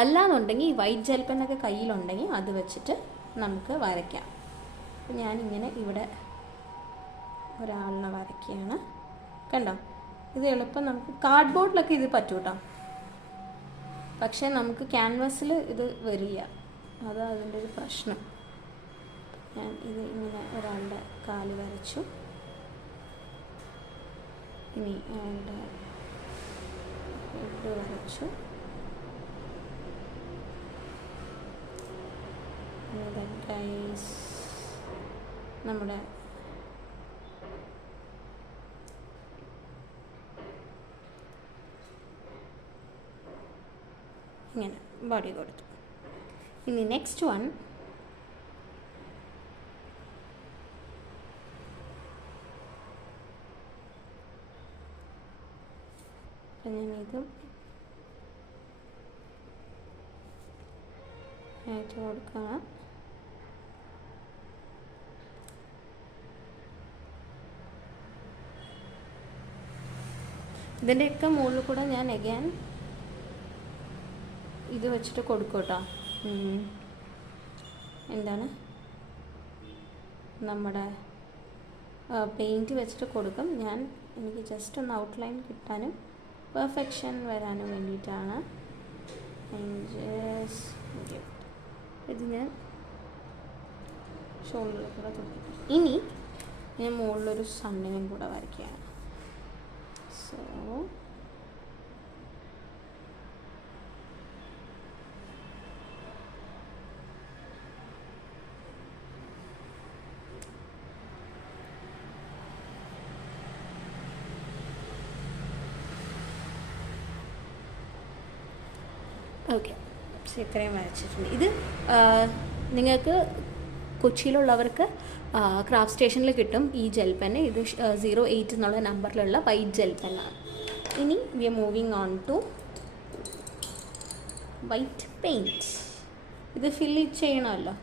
അല്ലാന്നുണ്ടെങ്കിൽ ഈ വൈറ്റ് ജെൽ പെന്നൊക്കെ കയ്യിലുണ്ടെങ്കിൽ അത് വെച്ചിട്ട് നമുക്ക് വരയ്ക്കാം. അപ്പം ഞാനിങ്ങനെ ഇവിടെ ഒരാളിനെ വരയ്ക്കുകയാണ്. കണ്ടോ, ഇത് എളുപ്പം നമുക്ക് കാർഡ്ബോർഡിലൊക്കെ ഇത് പറ്റും കേട്ടോ, പക്ഷേ നമുക്ക് ക്യാൻവാസിൽ ഇത് വരില്ല. അതാണ് അതിൻ്റെ ഒരു പ്രശ്നം. ഞാൻ ഇത് ഇങ്ങനെ ഒരാളുടെ കാല് വരച്ചു. ഇനി അയാളുടെ ഹെഡ് വരച്ചു. ഗൈസ് നമ്മുടെ ഇങ്ങനെ ബോഡി കൊടുത്തു. ഇനി നെക്സ്റ്റ് വൺ ഞാനിതും അയച്ചു കൊടുക്കണം. ഇതിൻ്റെയൊക്കെ മുകളിൽ കൂടെ ഞാൻ അഗൈൻ ഇത് വെച്ചിട്ട് കൊടുക്കും കേട്ടോ. എന്താണ് നമ്മുടെ പെയിൻറ്റ് വെച്ചിട്ട് കൊടുക്കും. എനിക്ക് ജസ്റ്റ് ഒന്ന് ഔട്ട്ലൈൻ കിട്ടാനും പെർഫെക്ഷൻ വരാനും വേണ്ടിയിട്ടാണ്. ഇത് ഞാൻ ഷോൾഡറിൽ കൂടെ തൊട്ടിട്ട് ഇനി ഞാൻ മുകളിലൊരു സണ്ണിനും കൂടെ വരയ്ക്കുകയാണ്. സോ ഓക്കെ, ഇത്രയും വരച്ചിട്ടുണ്ട്. ഇത് നിങ്ങൾക്ക് കൊച്ചിയിലുള്ളവർക്ക് ക്രാഫ്റ്റ് സ്റ്റേഷനിൽ കിട്ടും ഈ ജെൽ പെന്ന്. ഇത് 08 എന്നുള്ള നമ്പറിലുള്ള വൈറ്റ് ജെൽ പെന്നാണ്. ഇനി we are moving on to white paint. ഇത് ഫില്ല് ചെയ്യണമല്ലോ.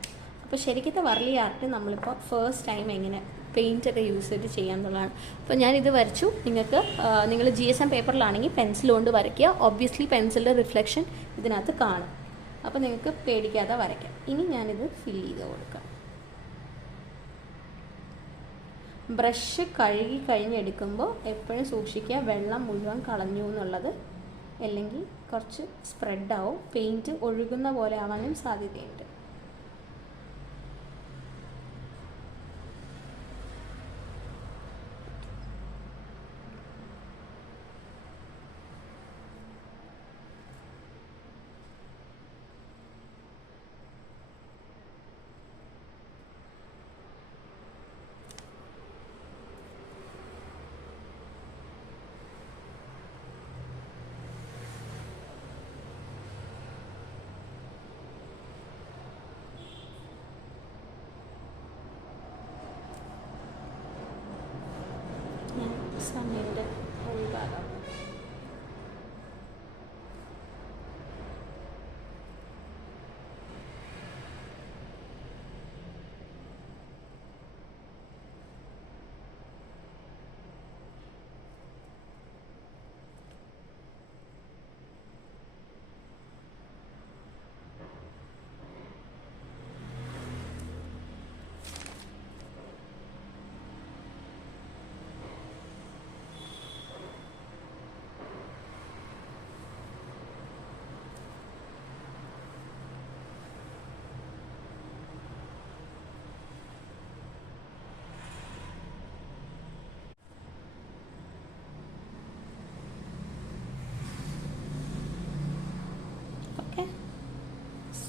അപ്പോൾ ശരിക്കത്തെ വർലി ആർട്ട് നമ്മളിപ്പോൾ ഫസ്റ്റ് ടൈം എങ്ങനെ പെയിൻറ്റൊക്കെ യൂസ് ചെയ്ത് ചെയ്യാമെന്നുള്ളതാണ്. അപ്പോൾ ഞാനിത് വരച്ചു. നിങ്ങൾ GSM പേപ്പറിലാണെങ്കിൽ പെൻസിൽ കൊണ്ട് വരയ്ക്കുക. ഒബ്വിയസ്ലി പെൻസിലിൻ്റെ റിഫ്ലക്ഷൻ ഇതിനകത്ത് കാണും. അപ്പോൾ നിങ്ങൾക്ക് പേടിക്കാതെ വരയ്ക്കാം. ഇനി ഞാനിത് ഫില്ല് ചെയ്ത് കൊടുക്കാം. ബ്രഷ് കഴുകി കഴിഞ്ഞെടുക്കുമ്പോൾ എപ്പോഴും സൂക്ഷിക്കുക വെള്ളം മുഴുവൻ കളഞ്ഞു എന്നുള്ളത്, അല്ലെങ്കിൽ കുറച്ച് സ്പ്രെഡാവും. പെയിൻറ്റ് ഒഴുകുന്ന പോലെ ആവാനും സാധ്യതയുണ്ട്. സണ്ണിൻ്റെ ഒരു ഭാഗം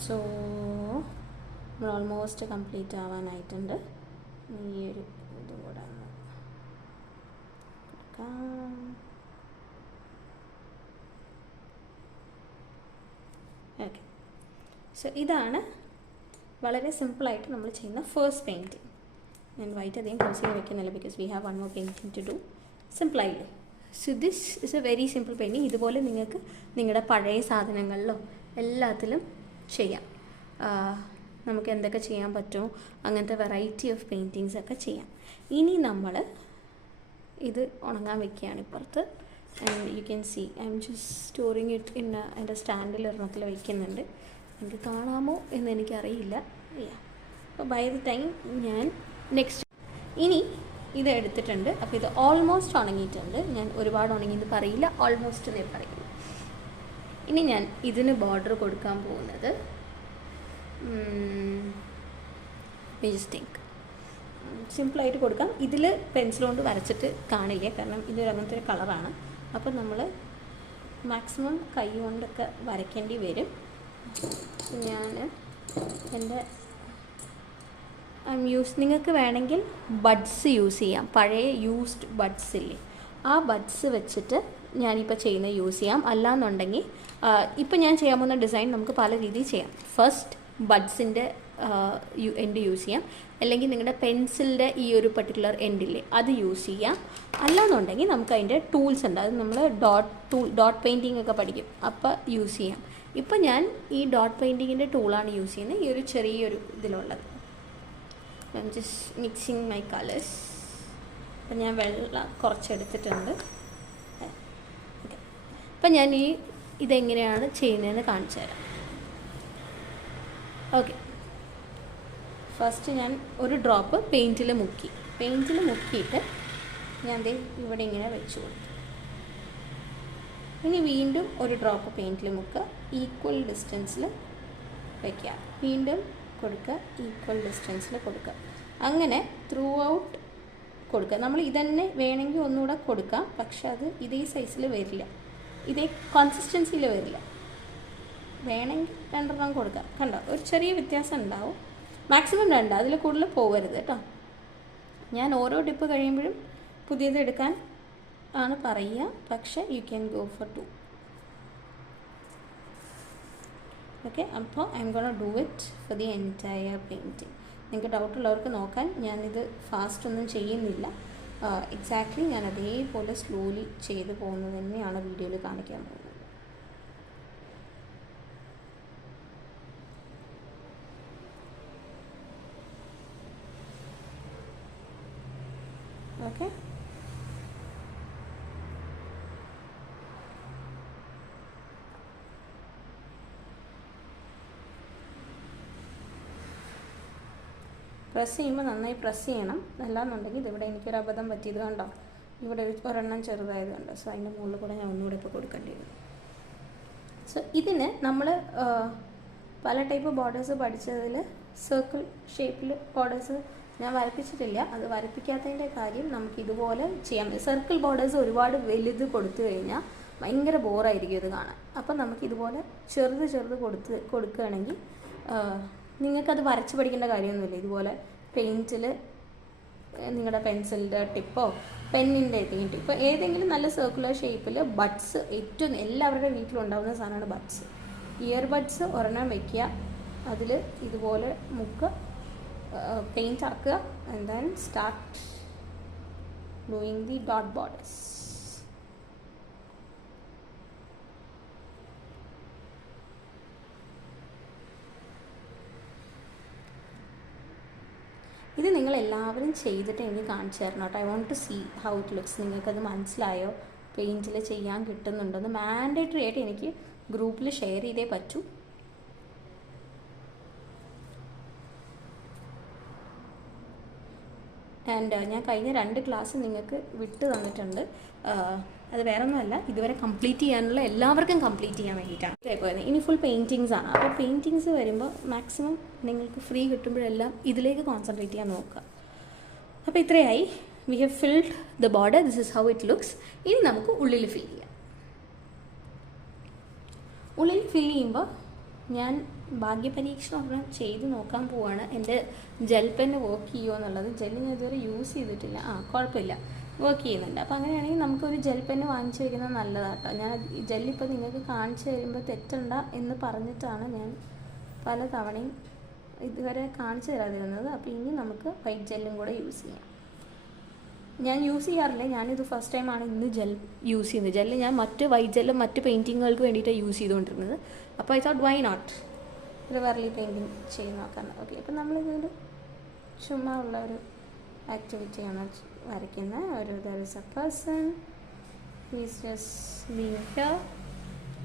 സോ നമ്മൾ ഓൾമോസ്റ്റ് കംപ്ലീറ്റ് ആവാനായിട്ടുണ്ട്. ഈ ഒരു ഇതും കൂടെ ഓക്കെ. സോ ഇതാണ് വളരെ സിമ്പിളായിട്ട് നമ്മൾ ചെയ്യുന്ന ഫസ്റ്റ് പെയിൻറ്റിങ്. ഞാൻ വൈറ്റ് അധികം ക്ലോസ് ചെയ്ത് വെക്കുന്നില്ല, because we have one more painting to do. സിമ്പിളായില്ലേ? So this is a very simple painting. ഇതുപോലെ നിങ്ങൾക്ക് നിങ്ങളുടെ പഴയ സാധനങ്ങളിലോ എല്ലാത്തിലും ചെയ്യാം. നമുക്ക് എന്തൊക്കെ ചെയ്യാൻ പറ്റുമോ അങ്ങനത്തെ വെറൈറ്റി ഓഫ് പെയിൻറ്റിങ്സ് ഒക്കെ ചെയ്യാം. ഇനി നമ്മൾ ഇത് ഉണങ്ങാൻ വെക്കുകയാണ് ഇപ്പുറത്ത്. And you can see I M just storing it in എൻ്റെ സ്റ്റാൻഡിൽ ഒരെണ്ണത്തിൽ വയ്ക്കുന്നുണ്ട്. എനിക്ക് കാണാമോ എന്ന് എനിക്കറിയില്ല. അപ്പോൾ ബൈ ദ ടൈം ഞാൻ നെക്സ്റ്റ് ഇനി ഇത് എടുത്തിട്ടുണ്ട്. അപ്പോൾ ഇത് ഓൾമോസ്റ്റ് ഉണങ്ങിയിട്ടുണ്ട്. ഞാൻ ഒരുപാട് ഉണങ്ങിയെന്ന് പറയില്ല, ഓൾമോസ്റ്റ് എന്നേ പറയുള്ളൂ. ഇനി ഞാൻ ഇതിന് ബോർഡർ കൊടുക്കാൻ പോകുന്നത് ജസ്റ്റ് തിങ്ക് സിമ്പിളായിട്ട് കൊടുക്കാം. ഇതിൽ പെൻസിൽ കൊണ്ട് വരച്ചിട്ട് കാണില്ല, കാരണം ഇതൊരു അങ്ങനത്തെ ഒരു കളറാണ്. അപ്പം നമ്മൾ മാക്സിമം കൈ കൊണ്ടൊക്കെ വരയ്ക്കേണ്ടി വരും. ഞാൻ എൻ്റെ നിങ്ങൾക്ക് വേണമെങ്കിൽ ബഡ്സ് യൂസ് ചെയ്യാം. പഴയ യൂസ്ഡ് ബഡ്സ് ഇല്ലേ, ആ ബഡ്സ് വെച്ചിട്ട് ഞാനിപ്പോൾ ചെയ്യുന്ന യൂസ് ചെയ്യാം. അല്ലാന്നുണ്ടെങ്കിൽ ഇപ്പം ഞാൻ ചെയ്യാൻ പോകുന്ന ഡിസൈൻ നമുക്ക് പല രീതിയിൽ ചെയ്യാം. ഫസ്റ്റ് ബഡ്സിൻ്റെ എൻഡ് യൂസ് ചെയ്യാം, അല്ലെങ്കിൽ നിങ്ങളുടെ പെൻസിലിൻ്റെ ഈ ഒരു പർട്ടിക്കുലർ എൻഡില്ലേ അത് യൂസ് ചെയ്യാം. അല്ലാന്നുണ്ടെങ്കിൽ നമുക്ക് അതിൻ്റെ ടൂൾസ് ഉണ്ട്, അത് നമ്മൾ ഡോട്ട് പെയിൻറ്റിങ് ഒക്കെ പഠിക്കും, അപ്പോൾ യൂസ് ചെയ്യാം. ഇപ്പം ഞാൻ ഈ ഡോട്ട് പെയിൻറ്റിങ്ങിൻ്റെ ടൂളാണ് യൂസ് ചെയ്യുന്നത്, ഈ ഒരു ചെറിയൊരു ഇതിലുള്ളത്. I am just mixing my colours. അപ്പം ഞാൻ വെള്ളം കുറച്ചെടുത്തിട്ടുണ്ട്. ഓക്കെ, അപ്പം ഞാൻ ഇതെങ്ങനെയാണ് ചെയ്യുന്നതെന്ന് കാണിച്ചു തരാം. ഓക്കെ, ഫസ്റ്റ് ഞാൻ ഒരു ഡ്രോപ്പ് പെയിൻറ്റിൽ മുക്കിയിട്ട് ഞാൻ ഇവിടെ ഇങ്ങനെ വെച്ച് കൊടുത്തു. ഇനി വീണ്ടും ഒരു ഡ്രോപ്പ് പെയിൻറ്റിൽ മുക്കുക, ഈക്വൽ ഡിസ്റ്റൻസിൽ വയ്ക്കുക, വീണ്ടും കൊടുക്കുക, ഈക്വൽ ഡിസ്റ്റൻസിൽ കൊടുക്കുക. അങ്ങനെ ത്രൂ ഔട്ട് കൊടുക്കുക. നമ്മൾ ഇതന്നെ വേണമെങ്കിൽ ഒന്നുകൂടെ കൊടുക്കാം, പക്ഷെ അത് ഇതേ സൈസിൽ വരില്ല, ഇതേ കൺസിസ്റ്റൻസിയിൽ വരില്ല. വേണമെങ്കിൽ 2 എണ്ണം കൊടുക്കാം. കണ്ടോ, ഒരു ചെറിയ വ്യത്യാസം ഉണ്ടാവും. മാക്സിമം 2, അതിൽ കൂടുതൽ പോകരുത് കേട്ടോ. ഞാൻ ഓരോ ഡിപ്പ് കഴിയുമ്പോഴും പുതിയത് എടുക്കാൻ ആണ് പറയുക, പക്ഷേ you can go for 2. Okay, അപ്പോൾ I'm gonna do it for the entire painting. നിങ്ങൾക്ക് ഡൗട്ടുള്ളവർക്ക് നോക്കാൻ, ഞാനിത് ഫാസ്റ്റ് ഒന്നും ചെയ്യുന്നില്ല. എക്സാക്ട്ലി ഞാൻ അതേപോലെ സ്ലോലി ചെയ്തു പോകുന്നത് തന്നെയാണ് വീഡിയോയിൽ കാണിക്കാൻ പോകുന്നത്. ഓക്കെ, പ്രസ് ചെയ്യുമ്പോൾ നന്നായി പ്രസ് ചെയ്യണം. അല്ലാന്നുണ്ടെങ്കിൽ ഇതിവിടെ എനിക്കൊരു അബദ്ധം പറ്റിയത് കണ്ടോ, ഇവിടെ ഒരെണ്ണം ചെറുതായത് കണ്ടോ. സോ അതിൻ്റെ മുകളിൽ കൂടെ ഞാൻ ഒന്നുകൂടെ ഇപ്പോൾ കൊടുക്കേണ്ടി വരും. സോ ഇതിന് നമ്മൾ പല ടൈപ്പ് ബോർഡേഴ്സ് പഠിച്ചതിൽ സർക്കിൾ ഷേപ്പിൽ ബോർഡേഴ്സ് ഞാൻ വരപ്പിച്ചിട്ടില്ല. അത് വരപ്പിക്കാത്തതിൻ്റെ കാര്യം നമുക്ക് ഇതുപോലെ ചെയ്യാം. സർക്കിൾ ബോർഡേഴ്സ് ഒരുപാട് വലുത് കൊടുത്തു കഴിഞ്ഞാൽ ഭയങ്കര ബോറായിരിക്കും ഇത് കാണാൻ. അപ്പം നമുക്കിതുപോലെ ചെറുത് കൊടുക്കുകയാണെങ്കിൽ നിങ്ങൾക്കത് വരച്ച് പഠിക്കേണ്ട കാര്യമൊന്നുമില്ല. ഇതുപോലെ പെയിൻറ്റിൽ നിങ്ങളുടെ പെൻസിലിൻ്റെ ടിപ്പോ പെന്നിൻ്റെ ഏതെങ്കിലും ടിപ്പോ ഏതെങ്കിലും നല്ല സർക്കുലർ ഷേപ്പിൽ ബഡ്സ്, ഏറ്റവും എല്ലാവരുടെ വീട്ടിലുണ്ടാകുന്ന സാധനമാണ് ബഡ്സ്. ഇയർ ബഡ്സ് ഒരെണ്ണം വയ്ക്കുക, അതിൽ ഇതുപോലെ മുക്കുക, പെയിൻറ്റ് ആക്കുക, and then start doing the dot borders. ഇത് നിങ്ങൾ എല്ലാവരും ചെയ്തിട്ട് എനിക്ക് കാണിച്ചു തരണം കേട്ടോ. I want to see how it looks. നിങ്ങൾക്കത് മനസ്സിലായോ, പെയിൻറ്റിൽ ചെയ്യാൻ കിട്ടുന്നുണ്ടെന്ന് മാൻഡേറ്ററി ആയിട്ട് എനിക്ക് ഗ്രൂപ്പിൽ ഷെയർ ചെയ്തേ പറ്റൂ. ആൻഡ് ഞാൻ കഴിഞ്ഞ 2 ക്ലാസ് നിങ്ങൾക്ക് വിട്ട് തന്നിട്ടുണ്ട്. അത് വേറെ ഒന്നുമല്ല, ഇതുവരെ കംപ്ലീറ്റ് ചെയ്യാനുള്ള എല്ലാവർക്കും കംപ്ലീറ്റ് ചെയ്യാൻ വേണ്ടിയിട്ടാണ് ഇതേപോലെ. ഇനി ഫുൾ പെയിൻറ്റിങ്സ് ആണ്. അപ്പോൾ പെയിൻറ്റിങ്സ് വരുമ്പോൾ മാക്സിമം നിങ്ങൾക്ക് ഫ്രീ കിട്ടുമ്പോഴെല്ലാം ഇതിലേക്ക് കോൺസെൻട്രേറ്റ് ചെയ്യാൻ നോക്കുക. അപ്പോൾ ഇത്രയായി. We have filled the border. This is how it looks. ഇനി നമുക്ക് ഉള്ളിൽ ഫിൽ ചെയ്യാം. ഉള്ളിൽ ഫിൽ ചെയ്യുമ്പോൾ ഞാൻ ഭാഗ്യപരീക്ഷണം ഒരെണ്ണം ചെയ്ത് നോക്കാൻ പോവാണ്. എൻ്റെ ജെൽ പെന്ന് വർക്ക് ചെയ്യുമോ എന്നുള്ളത്. ജെല്ല് ഞാൻ ഇതുവരെ യൂസ് ചെയ്തിട്ടില്ല. കുഴപ്പമില്ല, വർക്ക് ചെയ്യുന്നുണ്ട്. അപ്പോൾ അങ്ങനെയാണെങ്കിൽ നമുക്കൊരു ജെൽ പെന്ന് വാങ്ങിച്ച് വയ്ക്കുന്നത് നല്ലതാണ് കേട്ടോ. ഞാൻ ജെല്ലിപ്പോൾ നിങ്ങൾക്ക് കാണിച്ചു തരുമ്പോൾ തെറ്റണ്ട എന്ന് പറഞ്ഞിട്ടാണ് ഞാൻ പല തവണയും ഇതുവരെ കാണിച്ചു തരാതിരുന്നത്. അപ്പോൾ ഇനി നമുക്ക് വൈറ്റ് ജെല്ലും കൂടെ യൂസ് ചെയ്യാം. ഞാൻ യൂസ് ചെയ്യാറില്ല, ഞാനിത് ഫസ്റ്റ് ടൈമാണ് ഇന്ന് ജെൽ യൂസ് ചെയ്യുന്നത്. ജെല്ല് ഞാൻ മറ്റ് വൈറ്റ് ജെല്ലും മറ്റ് പെയിൻറ്റിങ്ങുകൾക്ക് വേണ്ടിയിട്ടാണ് യൂസ് ചെയ്തുകൊണ്ടിരുന്നത്. അപ്പോൾ ഐ തോട്ട് വൈ നോട്ട് ഒരു വെർലി പെയിൻറ്റിങ് ചെയ്ത് നോക്കാം. ഓക്കെ, അപ്പോൾ നമ്മളിതൊരു ചുമ്മാ ഉള്ള ഒരു ആക്ടിവിറ്റിയാണ് വരയ്ക്കുന്നത്. ഒരു there is A person is just being here.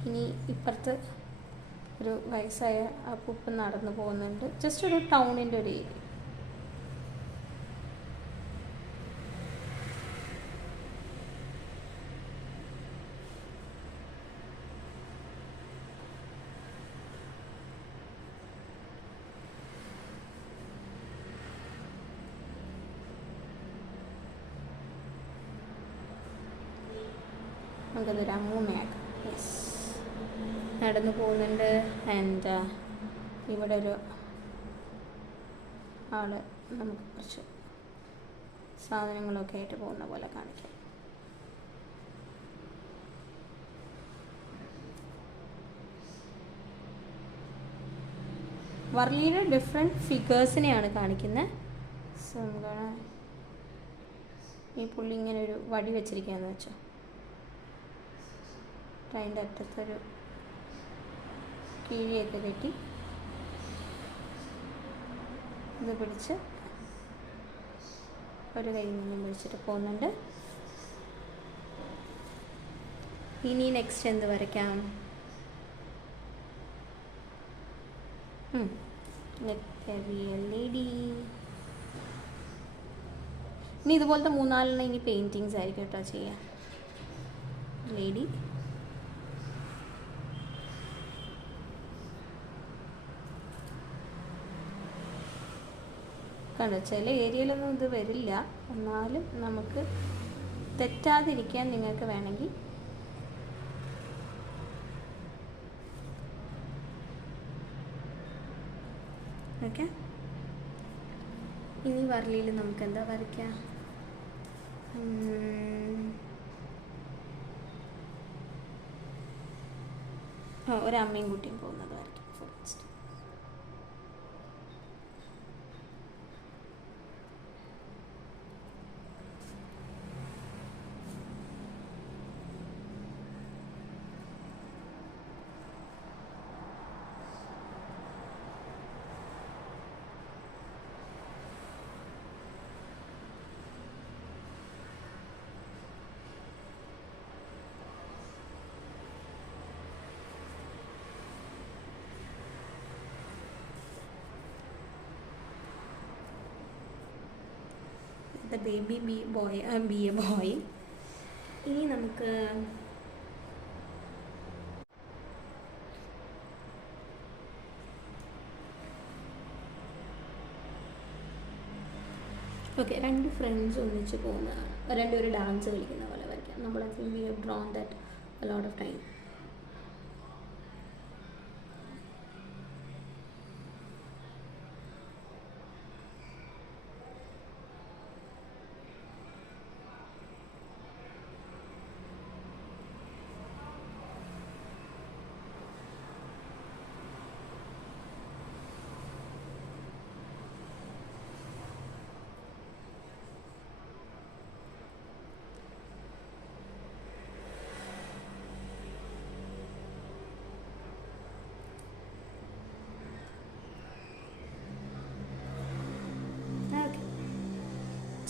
ഇനി ഇപ്പുറത്ത് ഒരു വയസ്സായ അപ്പൂപ്പൻ നടന്നു പോകുന്നുണ്ട്. ജസ്റ്റ് ഒരു ടൗണിൻ്റെ ഒരു ഏരിയ. നമുക്കതൊരു അമ്മൂമ്മയാക്കാം. യെസ്, നടന്നു പോകുന്നുണ്ട്. ആൻഡ് ഇവിടെ ഒരു ആൾ നമുക്ക് കുറച്ച് സാധനങ്ങളൊക്കെ ആയിട്ട് പോകുന്ന പോലെ കാണിക്കാം. വർലിയുടെ ഡിഫറെൻറ്റ് ഫിഗേഴ്സിനെയാണ് കാണിക്കുന്നത്. സോ ഈ പുള്ളി ഇങ്ങനെ ഒരു വടി വെച്ചിരിക്കുകയെന്ന് വെച്ചോ, അതിൻ്റെ അറ്റത്തൊരു കീഴിയൊക്കെ കെട്ടി ഇത് പിടിച്ച് ഒരു കയ്യിൽ നിന്നും പിടിച്ചിട്ട് പോകുന്നുണ്ട്. ഇനി നെക്സ്റ്റ് എന്ത് വരയ്ക്കാം? ലേഡി. ഇനി ഇതുപോലത്തെ 3-4 ഇനി പെയിൻറ്റിങ്സ് ആയിരിക്കും കേട്ടോ ചെയ്യാം. ലേഡി, കണ്ടോ, ചില ഏരിയയിലൊന്നും ഇത് വരില്ല. എന്നാലും നമുക്ക് തെറ്റാതിരിക്കാൻ നിങ്ങൾക്ക് വേണമെങ്കിൽ ഓക്കെ. ഇനി വർലിയിൽ നമുക്ക് എന്താ വരയ്ക്കാം? ഒരമ്മയും കുട്ടിയും പോകുന്നത് വരയ്ക്കാം. For instance the baby be a boy. ഇനി നമുക്ക് ഓക്കെ, 2 ഫ്രണ്ട്സ് ഒന്നിച്ച് പോകുന്നതാണ്. രണ്ടുപേരും ഡാൻസ് കളിക്കുന്ന പോലെ വരയ്ക്കാം. നമ്മൾ I think we have drone that a lot of time.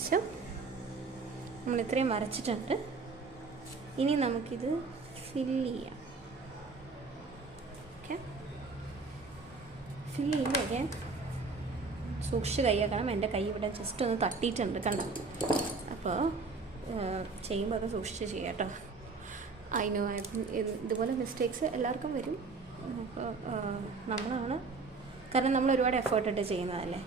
So നമ്മൾ ഇത്രയും വരച്ചിട്ടുണ്ട്. ഇനി നമുക്കിത് ഫില്ല് ചെയ്യാം. ഓക്കെ, ഫില്ല് ചെയ്യുമ്പോൾ സൂക്ഷിച്ച് കൈയാക്കണം. എൻ്റെ കൈ ഇവിടെ ജസ്റ്റ് ഒന്ന് തട്ടിയിട്ടുണ്ട്, കണ്ടോ? അപ്പോൾ ചെയ്യുമ്പോൾ അത് സൂക്ഷിച്ച് ചെയ്യാം കേട്ടോ. അതിനോ ഇതുപോലെ മിസ്റ്റേക്സ് എല്ലാവർക്കും വരും. അപ്പോൾ നമ്മളാണ്, കാരണം നമ്മൾ ഒരുപാട് എഫേർട്ട് ഇട്ട് ചെയ്യുന്നതല്ലേ.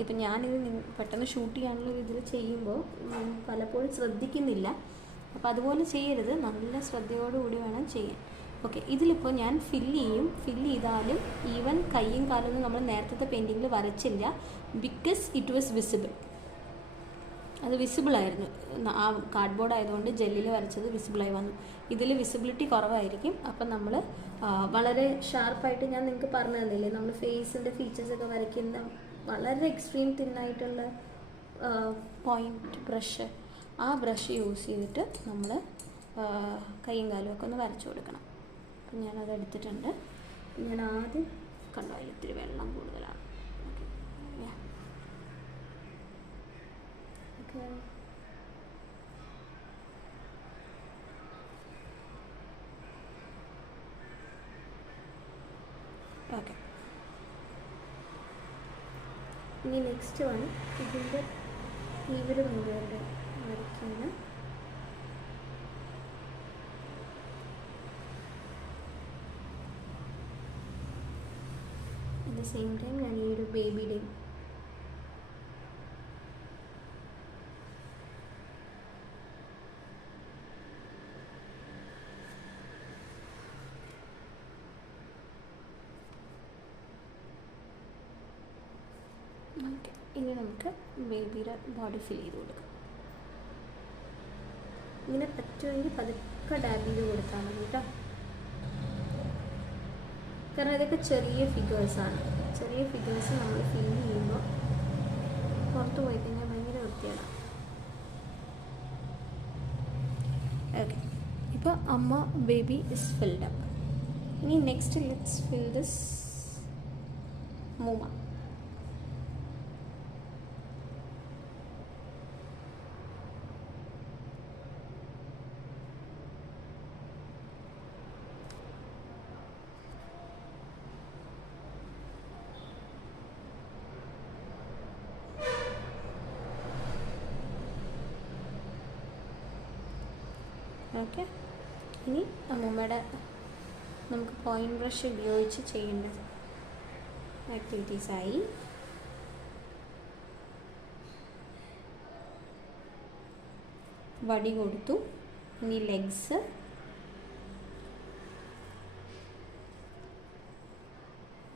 ഇപ്പം ഞാനിത് പെട്ടെന്ന് ഷൂട്ട് ചെയ്യാനുള്ള ഇതിൽ ചെയ്യുമ്പോൾ പലപ്പോഴും ശ്രദ്ധിക്കുന്നില്ല. അപ്പോൾ അതുപോലെ ചെയ്യരുത്, നല്ല ശ്രദ്ധയോടുകൂടി വേണം ചെയ്യാൻ. ഓക്കെ, ഇതിലിപ്പോൾ ഞാൻ ഫില്ല് ചെയ്താലും ഈവൻ കയ്യും കാലൊന്നും നമ്മൾ നേരത്തെ പെയിൻറ്റിങ്ങിൽ വരച്ചില്ല, ബിക്കോസ് ഇറ്റ് വാസ് വിസിബിൾ. അത് വിസിബിളായിരുന്നു. ആ കാർഡ്ബോർഡ് ആയതുകൊണ്ട് ജെല്ലിൽ വരച്ചത് വിസിബിളായി വന്നു. ഇതിൽ വിസിബിലിറ്റി കുറവായിരിക്കും. അപ്പം നമ്മൾ വളരെ ഷാർപ്പായിട്ട്, ഞാൻ നിങ്ങൾക്ക് പറഞ്ഞു തന്നില്ലേ, നമ്മൾ ഫേസിൻ്റെ ഫീച്ചേഴ്സൊക്കെ വരയ്ക്കുന്ന വളരെ എക്സ്ട്രീം തിന്നായിട്ടുള്ള പോയിൻറ്റ് ബ്രഷ്, ആ ബ്രഷ് യൂസ് ചെയ്തിട്ട് നമ്മൾ കൈയും കാലും ഒക്കെ ഒന്ന് വരച്ചു കൊടുക്കണം. അപ്പം ഞാനത് എടുത്തിട്ടുണ്ട്. ഞാൻ ആദ്യം കണ്ടോ, അതിൽ ഇത്തിരി വെള്ളം കൂടുതലാണ്. ഓക്കെ, ഇനി നെക്സ്റ്റ് വൺ ഇതിൻ്റെ ഇവർ മുഴുവൻ വരയ്ക്കുന്ന at the same time ഞാൻ ഈ ഒരു ബേബിയുടെയും ഓക്കെ, ഇനി നമുക്ക് ബേബിയുടെ ബോഡി ഫിൽ ചെയ്ത് കൊടുക്കാം. ഇങ്ങനെ പറ്റുമെങ്കിൽ പതുക്കെ ഡാബ് ചെയ്ത് കൊടുത്താൽ മതി കേട്ടോ. കാരണം ഇതൊക്കെ ചെറിയ ഫിഗേഴ്സാണ്. ചെറിയ ഫിഗേഴ്സ് നമ്മൾ ഫിൽ ചെയ്യുമ്പോൾ പുറത്ത് പോയി കഴിഞ്ഞാൽ ഭയങ്കര വൃത്തിയാണ്. ഓക്കെ, ഇപ്പോൾ അമ്മ ബേബി ഇസ് ഫിൽഡ് അപ്പ്. ഇനി നെക്സ്റ്റ് ലെറ്റ്സ് ഫിൽ ദിസ് മൂമ. ഓക്കെ, ഇനി അമ്മൂമ്മയുടെ നമുക്ക് പോയിൻറ്റ് ബ്രഷ് ഉപയോഗിച്ച് ചെയ്യേണ്ട ആക്ടിവിറ്റീസായി. വടി കൊടുത്തു. ഇനി ലെഗ്സ്,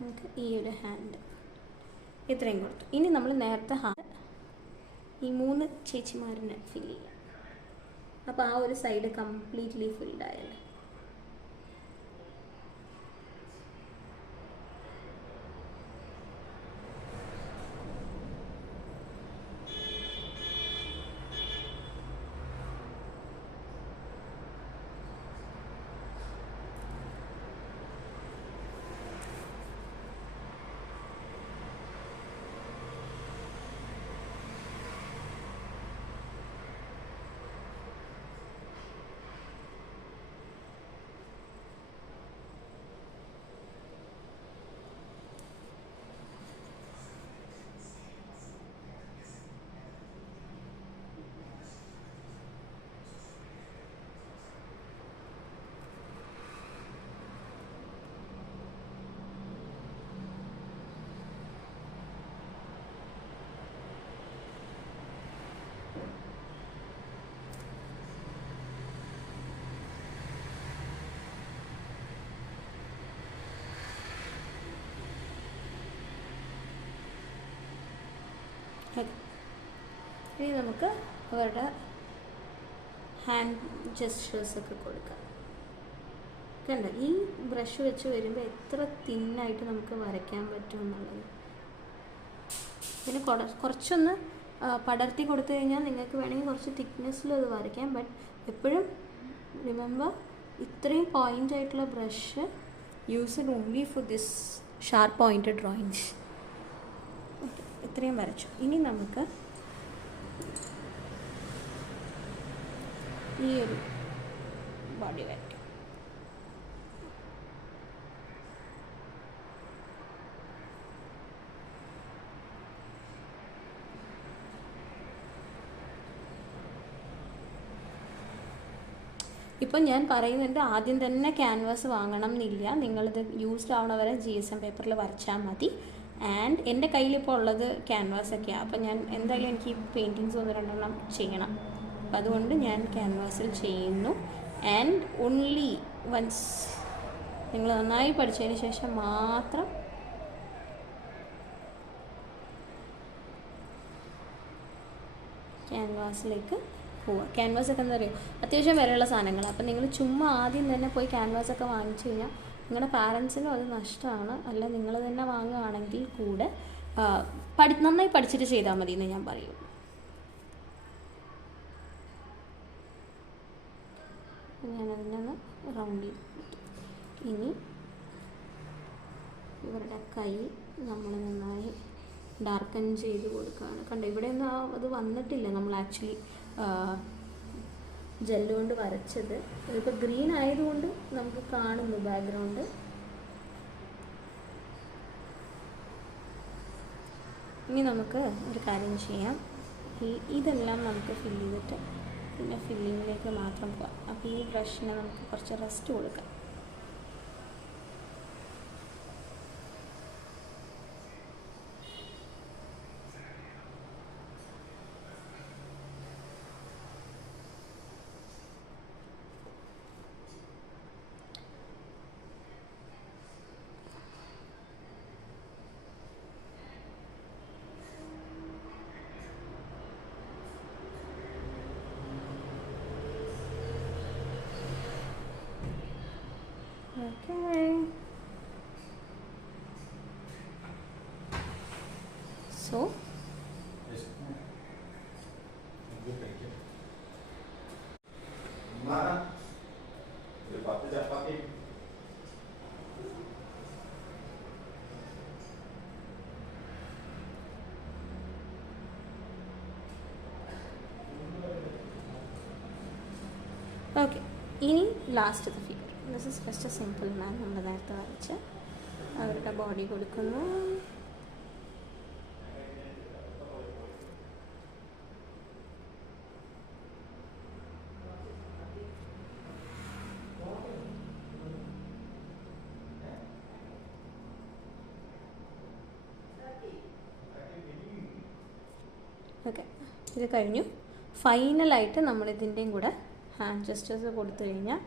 നമുക്ക് ഈ ഒരു ഹാൻഡ് ഇത്രയും കൊടുത്തു. ഇനി നമ്മൾ നേരത്തെ ഈ 3 ചേച്ചിമാരിനെ ഫിൽ ചെയ്യാം. അപ്പോൾ ആ ഒരു സൈഡ് കംപ്ലീറ്റ്ലി ഫിൽഡ് ആയല്ലേ. ഇനി നമുക്ക് അവരുടെ ഹാൻഡ് ജെസ്റ്റേഴ്സൊക്കെ കൊടുക്കാം. കണ്ട, ഈ ബ്രഷ് വെച്ച് വരുമ്പോൾ എത്ര തിന്നായിട്ട് നമുക്ക് വരയ്ക്കാൻ പറ്റും എന്നുള്ളത്. പിന്നെ കുറച്ചൊന്ന് പടർത്തി കൊടുത്തു കഴിഞ്ഞാൽ നിങ്ങൾക്ക് വേണമെങ്കിൽ കുറച്ച് തിക്നെസ്സിലും അത് വരയ്ക്കാം. ബട്ട് എപ്പോഴും റിമെമ്പർ, ഇത്രയും പോയിൻ്റ് ആയിട്ടുള്ള brush used only for this sharp pointed drawings. Okay, ഇത്രയും വരച്ചു. ഇനി നമുക്ക് ഈ ഒരു ബോഡി വരയ്ക്കാം. ഇപ്പം ഞാൻ പറയുന്നുണ്ട്, ആദ്യം തന്നെ ക്യാൻവാസ് വാങ്ങണം എന്നില്ല. നിങ്ങളിത് യൂസ്ഡ് ആവണ വരെ GSM പേപ്പറിൽ വരച്ചാൽ മതി. ആൻഡ് എൻ്റെ കയ്യിലിപ്പോൾ ഉള്ളത് ക്യാൻവാസൊക്കെയാണ്. അപ്പം ഞാൻ എന്തായാലും എനിക്ക് ഈ പെയിൻറ്റിങ്സ് 1-2 ചെയ്യണം. അപ്പം അതുകൊണ്ട് ഞാൻ ക്യാൻവാസിൽ ചെയ്യുന്നു. ആൻഡ് ഓൺലി വൺസ് നിങ്ങൾ നന്നായി പഠിച്ചതിന് ശേഷം മാത്രം ക്യാൻവാസിലേക്ക് പോവുക. ക്യാൻവാസൊക്കെ എന്താ പറയുക, അത്യാവശ്യം വിലയുള്ള സാധനങ്ങൾ. അപ്പം നിങ്ങൾ ചുമ്മാ ആദ്യം തന്നെ പോയി ക്യാൻവാസൊക്കെ വാങ്ങിച്ചു കഴിഞ്ഞാൽ നിങ്ങളുടെ പാരൻസിനും അത് നഷ്ടമാണ്. അല്ല നിങ്ങൾ തന്നെ വാങ്ങുകയാണെങ്കിൽ കൂടെ നന്നായി പഠിച്ചിട്ട് ചെയ്താൽ മതി എന്ന് ഞാൻ പറയും. ഞാനതിനെ ഒന്ന് റൗണ്ട് ചെയ്ത്. ഇനി ഇവരുടെ കൈ നമ്മൾ നന്നായി ഡാർക്കൻ ചെയ്ത് കൊടുക്കുകയാണ്. കണ്ടോ, ഇവിടെ ഒന്നും അത് വന്നിട്ടില്ല. നമ്മൾ ആക്ച്വലി ജെല്ല് കൊണ്ട് വരച്ചത്. ഇതിപ്പോൾ ഗ്രീൻ ആയതുകൊണ്ട് നമുക്ക് കാണുന്നു ബാക്ക്ഗ്രൗണ്ട്. ഇനി നമുക്ക് ഒരു കാര്യം ചെയ്യാം. ഇതെല്ലാം നമുക്ക് ഫില്ല് ചെയ്തിട്ട് പിന്നെ ഫില്ലിങ്ങിലേക്ക് മാത്രം പോകാം. അപ്പോൾ ഈ ബ്രഷിനെ നമുക്ക് കുറച്ച് റെസ്റ്റ് കൊടുക്കാം. Okay. So okay, ഇനി ലാസ്റ്റത്തെ figure. This is just a simple man. നമ്മൾ നേരത്തെ വരച്ച് അവരുടെ ബോഡി കൊടുക്കുന്നു. ഓക്കെ, ഇത് കഴിഞ്ഞു. ഫൈനലായിട്ട് നമ്മളിതിൻ്റെയും കൂടെ ഹാൻഡ് ജസ്റ്റേഴ്സ് കൊടുത്തു കഴിഞ്ഞാൽ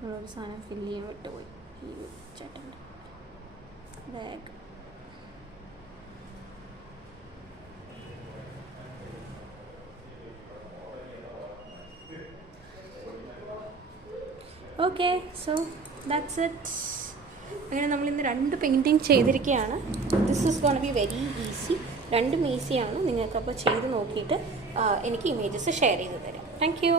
നമ്മളൊരു സാധനം ഫില്ല് ചെയ്യാൻ വിട്ടുപോയി. ഈ ചേട്ടൻ്റെ bag. Okay, so that's it. അങ്ങനെ നമ്മളിന്ന് 2 പെയിൻറ്റിങ് ചെയ്തിരിക്കുകയാണ്. This is gonna be very easy. 2 ഈസിയാണ്. നിങ്ങൾക്കപ്പോൾ ചെയ്ത് നോക്കിയിട്ട് എനിക്ക് ഇമേജസ് ഷെയർ ചെയ്ത് തരാം. Thank you.